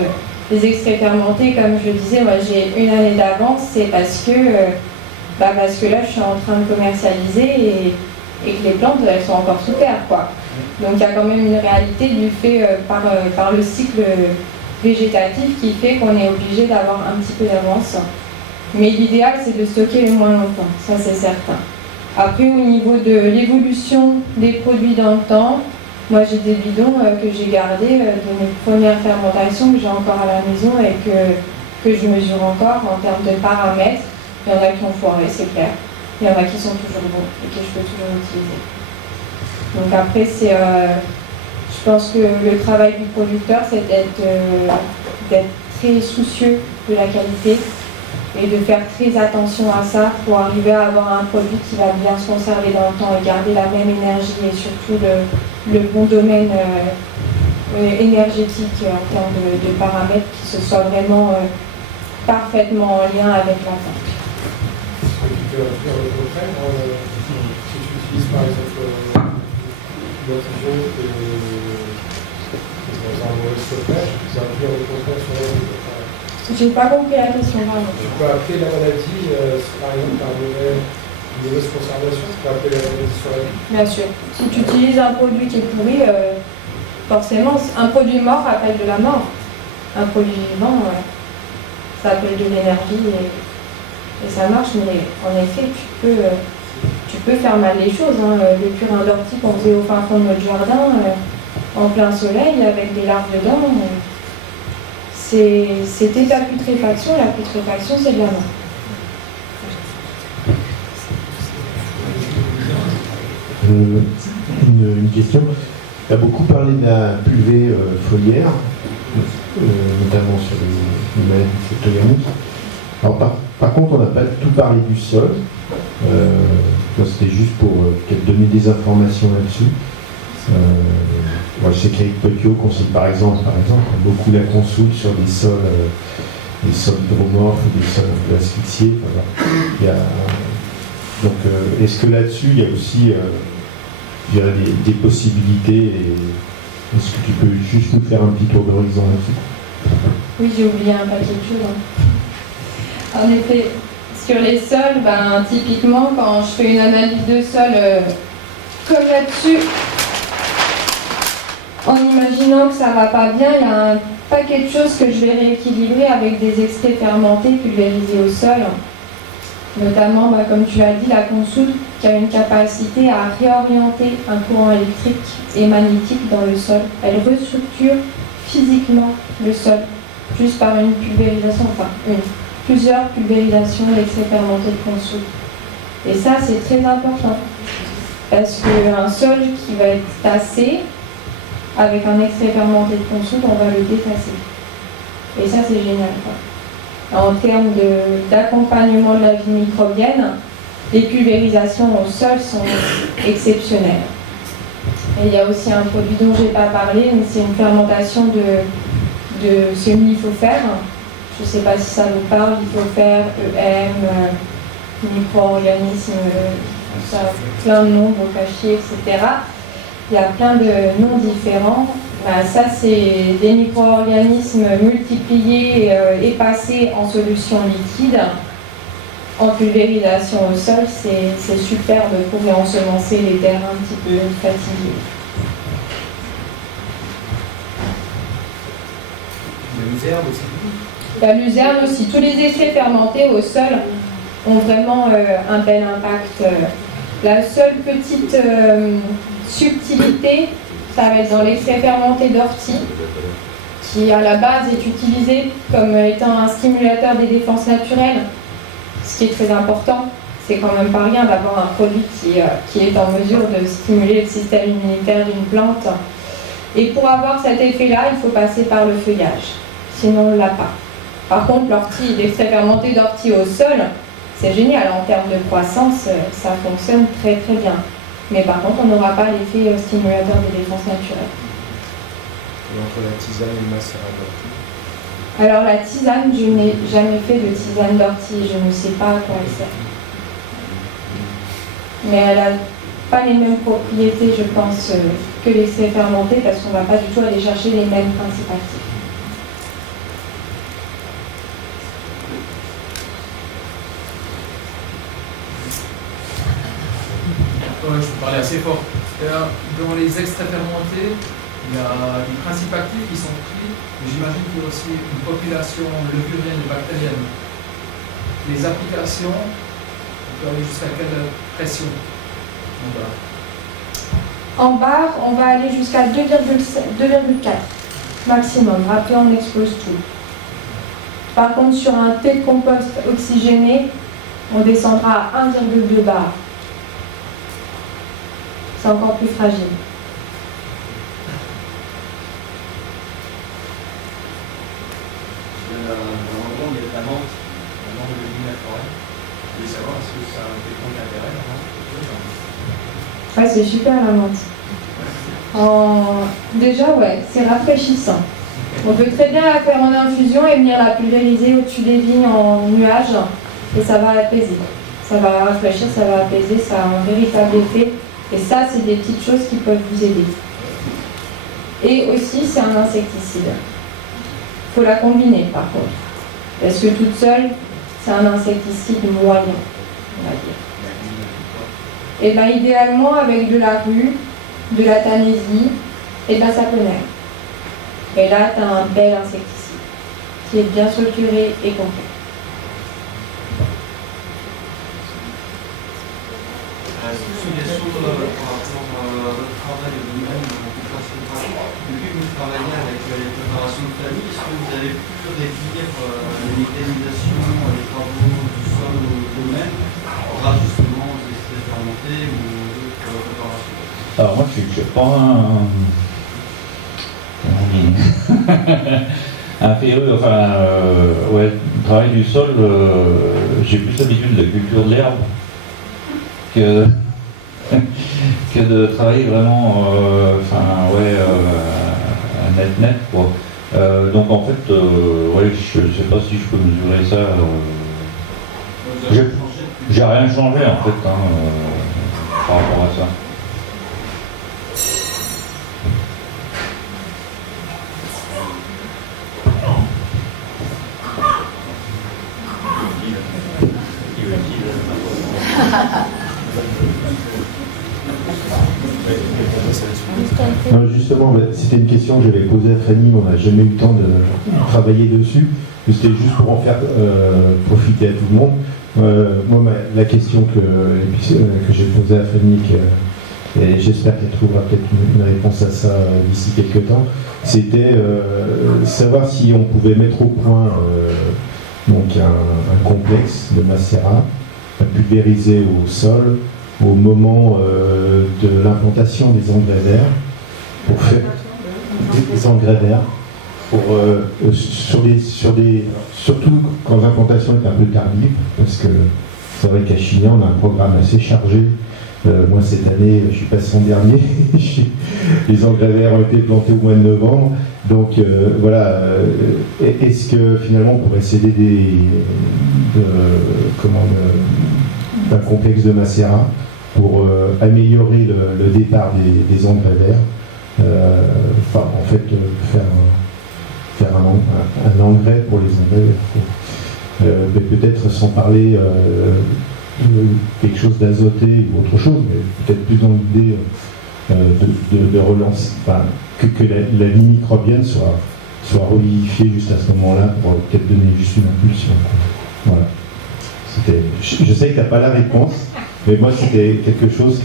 les extraits fermentés, comme je le disais, moi j'ai une année d'avance, c'est parce que là je suis en train de commercialiser et que les plantes elles sont encore sous terre, quoi. Donc il y a quand même une réalité du fait par le cycle végétatif qui fait qu'on est obligé d'avoir un petit peu d'avance. Mais l'idéal c'est de stocker le moins longtemps, ça c'est certain. Après au niveau de l'évolution des produits dans le temps, moi j'ai des bidons que j'ai gardés de mes premières fermentations que j'ai encore à la maison et que je mesure encore en termes de paramètres. Il y en a qui ont foiré, c'est clair. Il y en a qui sont toujours bons et que je peux toujours utiliser. Donc après, je pense que le travail du producteur, c'est d'être très soucieux de la qualité et de faire très attention à ça pour arriver à avoir un produit qui va bien se conserver dans le temps et garder la même énergie et surtout le bon domaine énergétique en termes de paramètres qui se soit vraiment parfaitement en lien avec la plante. Est-ce que tu peux faire le contraire si tu utilises par exemple l'infusion dans un mauvais stockage, ça va faire le contraire sur la vie. J'ai pas compris la question, vraiment. Tu peux appeler la maladie, par exemple, par une mauvaise conservation, tu peux appeler la maladie sur la vie. Bien sûr. Si tu utilises un produit qui est pourri, forcément, un produit mort appelle de la mort. Un produit vivant, ça appelle de l'énergie et ça marche, mais en effet, tu peux faire mal les choses. Hein. Le purin d'ortie qu'on faisait au fin fond de notre jardin, en plein soleil, avec des larves dedans, c'était de la putréfaction. La putréfaction, c'est de la mort. Une question. Tu as beaucoup parlé de la pulvée foliaire, notamment sur les maladies septogammiques. Alors par contre, on n'a pas tout parlé du sol. C'était juste pour donner des informations là-dessus. Moi, je sais qu'Eric Petiot conseille par exemple beaucoup la consoute sur des sols hydromorphes ou des sols un peu asphyxiés. Voilà. Donc, est-ce que là-dessus, il y a aussi des possibilités est-ce que tu peux juste nous faire un petit tour d'horizon là-dessus? Oui, j'ai oublié un paquet de choses. En effet, sur les sols, typiquement, quand je fais une analyse de sol comme là-dessus, en imaginant que ça va pas bien, il y a un paquet de choses que je vais rééquilibrer avec des extraits fermentés pulvérisés au sol. Notamment, comme tu l'as dit, la consoute qui a une capacité à réorienter un courant électrique et magnétique dans le sol. Elle restructure physiquement le sol, juste par une pulvérisation, plusieurs pulvérisations d'extraits fermentés de consoute. Et ça, c'est très important, parce qu'un sol qui va être tassé, avec un extrait fermenté de consoute, on va le détasser. Et ça, c'est génial, quoi. En termes d'accompagnement de la vie microbienne, les pulvérisations au sol sont exceptionnelles. Et il y a aussi un produit dont je n'ai pas parlé, mais c'est une fermentation de semi-lithofère. Je ne sais pas si ça vous parle, lithofère, EM, micro-organismes, plein de noms, bocachiers, etc. Il y a plein de noms différents. Ça, c'est des micro-organismes multipliés et passés en solution liquide. En pulvérisation au sol, c'est superbe pour ensemencer les terres un petit peu fatiguées. La luzerne aussi. La luzerne aussi. Tous les extraits fermentés au sol ont vraiment un bel impact. La seule petite subtilité, Ça va être dans l'extrait fermenté d'ortie, qui à la base est utilisé comme étant un stimulateur des défenses naturelles, ce qui est très important. C'est quand même pas rien d'avoir un produit qui est en mesure de stimuler le système immunitaire d'une plante. Et pour avoir cet effet-là, il faut passer par le feuillage, sinon on ne l'a pas. Par contre, l'ortie, l'extrait fermenté d'ortie au sol, c'est génial. En termes de croissance, ça fonctionne très très bien. Mais par contre, on n'aura pas l'effet stimulateur des défenses naturelles. Et entre la tisane et le macérat d'ortie? Alors la tisane, je n'ai jamais fait de tisane d'ortie, je ne sais pas à quoi elle sert. Mais elle n'a pas les mêmes propriétés, je pense, que l'extrait fermenté, parce qu'on ne va pas du tout aller chercher les mêmes principes actifs. Ouais, je peux parler assez fort. Dans les extraits fermentés, il y a des principes actifs qui sont pris, mais j'imagine qu'il y a aussi une population levurienne et bactérienne. Les applications, on peut aller jusqu'à quelle pression en barre, on va aller jusqu'à 2,4 maximum. Après, on explose tout. Par contre, sur un thé de compost oxygéné, on descendra à 1,2 bar. C'est encore plus fragile. Dans l'endroit où il y a de la menthe de lumière forêt, je voulais savoir est-ce que ça a un quelconque intérêt, Ouais, c'est super la menthe. Déjà, ouais, c'est rafraîchissant. On peut très bien la faire en infusion et venir la pulvériser au-dessus des vignes en nuages et ça va apaiser. Ça va rafraîchir, ça va apaiser, ça a un véritable effet. Et ça, c'est des petites choses qui peuvent vous aider. Et aussi, c'est un insecticide. Il faut la combiner, par contre. Parce que toute seule, c'est un insecticide moyen, on va dire. Et bien, idéalement, avec de la rue, de la tanésie et de la saponière. Et là, tu as un bel insecticide qui est bien structuré et complet. Suggestion par rapport à votre travail de vous-même en préparation de travail. Depuis que vous travaillez avec les préparations de famille, est-ce que vous avez pu réduire les mécanisations, les travaux du sol ou du domaine grâce justement aux extraits fermentés ou d'autres préparations? Alors moi je suis pas un féru, enfin ouais, le travail du sol, j'ai plus l'habitude de la culture de l'herbe que de travailler vraiment net quoi. Donc en fait ouais, je sais pas si je peux mesurer ça. J'ai rien changé en fait par rapport à ça. Non, justement, c'était une question que j'avais posée à Fanny, mais on n'a jamais eu le temps de travailler dessus. C'était juste pour en faire profiter à tout le monde. Moi, la question que j'ai posée à Fanny, et j'espère qu'elle trouvera peut-être une réponse à ça d'ici quelques temps, c'était savoir si on pouvait mettre au point donc un complexe de macérat pulvérisé au sol au moment de l'implantation des engrais verts, pour faire des engrais verts, pour, surtout quand l'implantation est un peu tardive, parce que c'est vrai qu'à Chignan on a un programme assez chargé. Moi cette année, je suis passé en dernier, les engrais verts ont été plantés au mois de novembre, donc voilà, est-ce que finalement on pourrait s'aider d'un complexe de macérat pour améliorer le départ des engrais verts, en fait faire un engrais pour les engrais verts, mais peut-être sans parler quelque chose d'azoté ou autre chose, mais peut-être plus dans l'idée de relancer, que la vie microbienne soit revivifiée juste à ce moment-là pour peut-être donner juste une impulsion. Voilà. Je sais que tu n'as pas la réponse, mais moi c'était quelque chose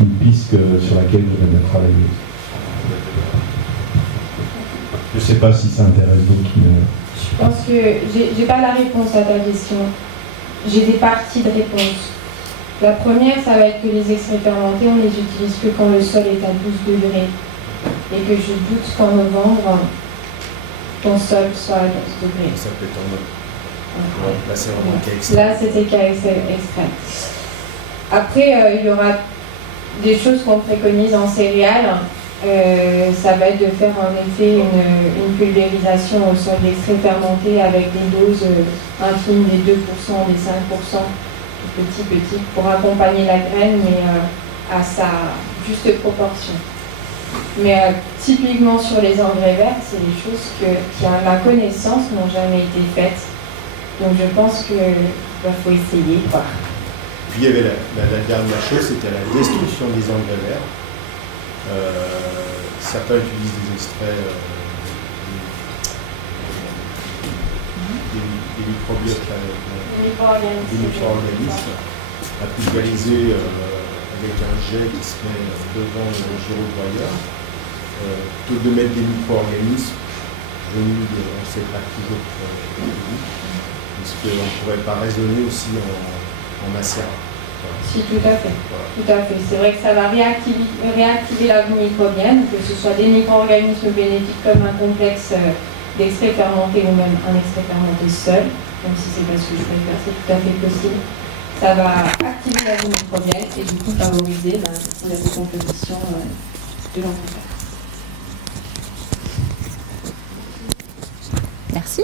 une piste sur laquelle je vais travailler. Je ne sais pas si ça intéresse d'autres. Mais... Je pense que j'ai pas la réponse à ta question. J'ai des parties de réponse. La première, ça va être que les extraits fermentés, on les utilise que quand le sol est à 12 degrés. Et que je doute qu'en novembre, ton sol soit à 12 degrés. Ça peut être en mode. Ouais, là, c'est vraiment cas extrême. Là, c'était cas extrême. Après, il y aura des choses qu'on préconise en céréales. Ça va être de faire en effet une pulvérisation au sol d'extrait fermenté avec des doses infimes des 2%, des 5%, petit, pour accompagner la graine, mais à sa juste proportion. Mais typiquement sur les engrais verts, c'est des choses qui, à ma connaissance, n'ont jamais été faites. Donc je pense qu'il faut essayer, quoi. Puis il y avait la dernière chose, c'était la destruction des engrais verts. Certains utilisent des extraits des microbiotes, des micro-organismes à pulvériser avec un jet qui se met devant le gyrobroyeur. Plutôt de mettre des micro-organismes venus de on ne sait pas toujours parce qu'on ne pourrait pas raisonner aussi en macérat. Si, tout à fait. Tout à fait. C'est vrai que ça va réactiver la vie microbienne, que ce soit des micro-organismes bénéfiques comme un complexe d'extrait fermenté ou même un extrait fermenté seul, même si c'est pas ce que je préfère, c'est tout à fait possible. Ça va activer la vie microbienne et du coup favoriser la décomposition de l'engrais vert. Merci.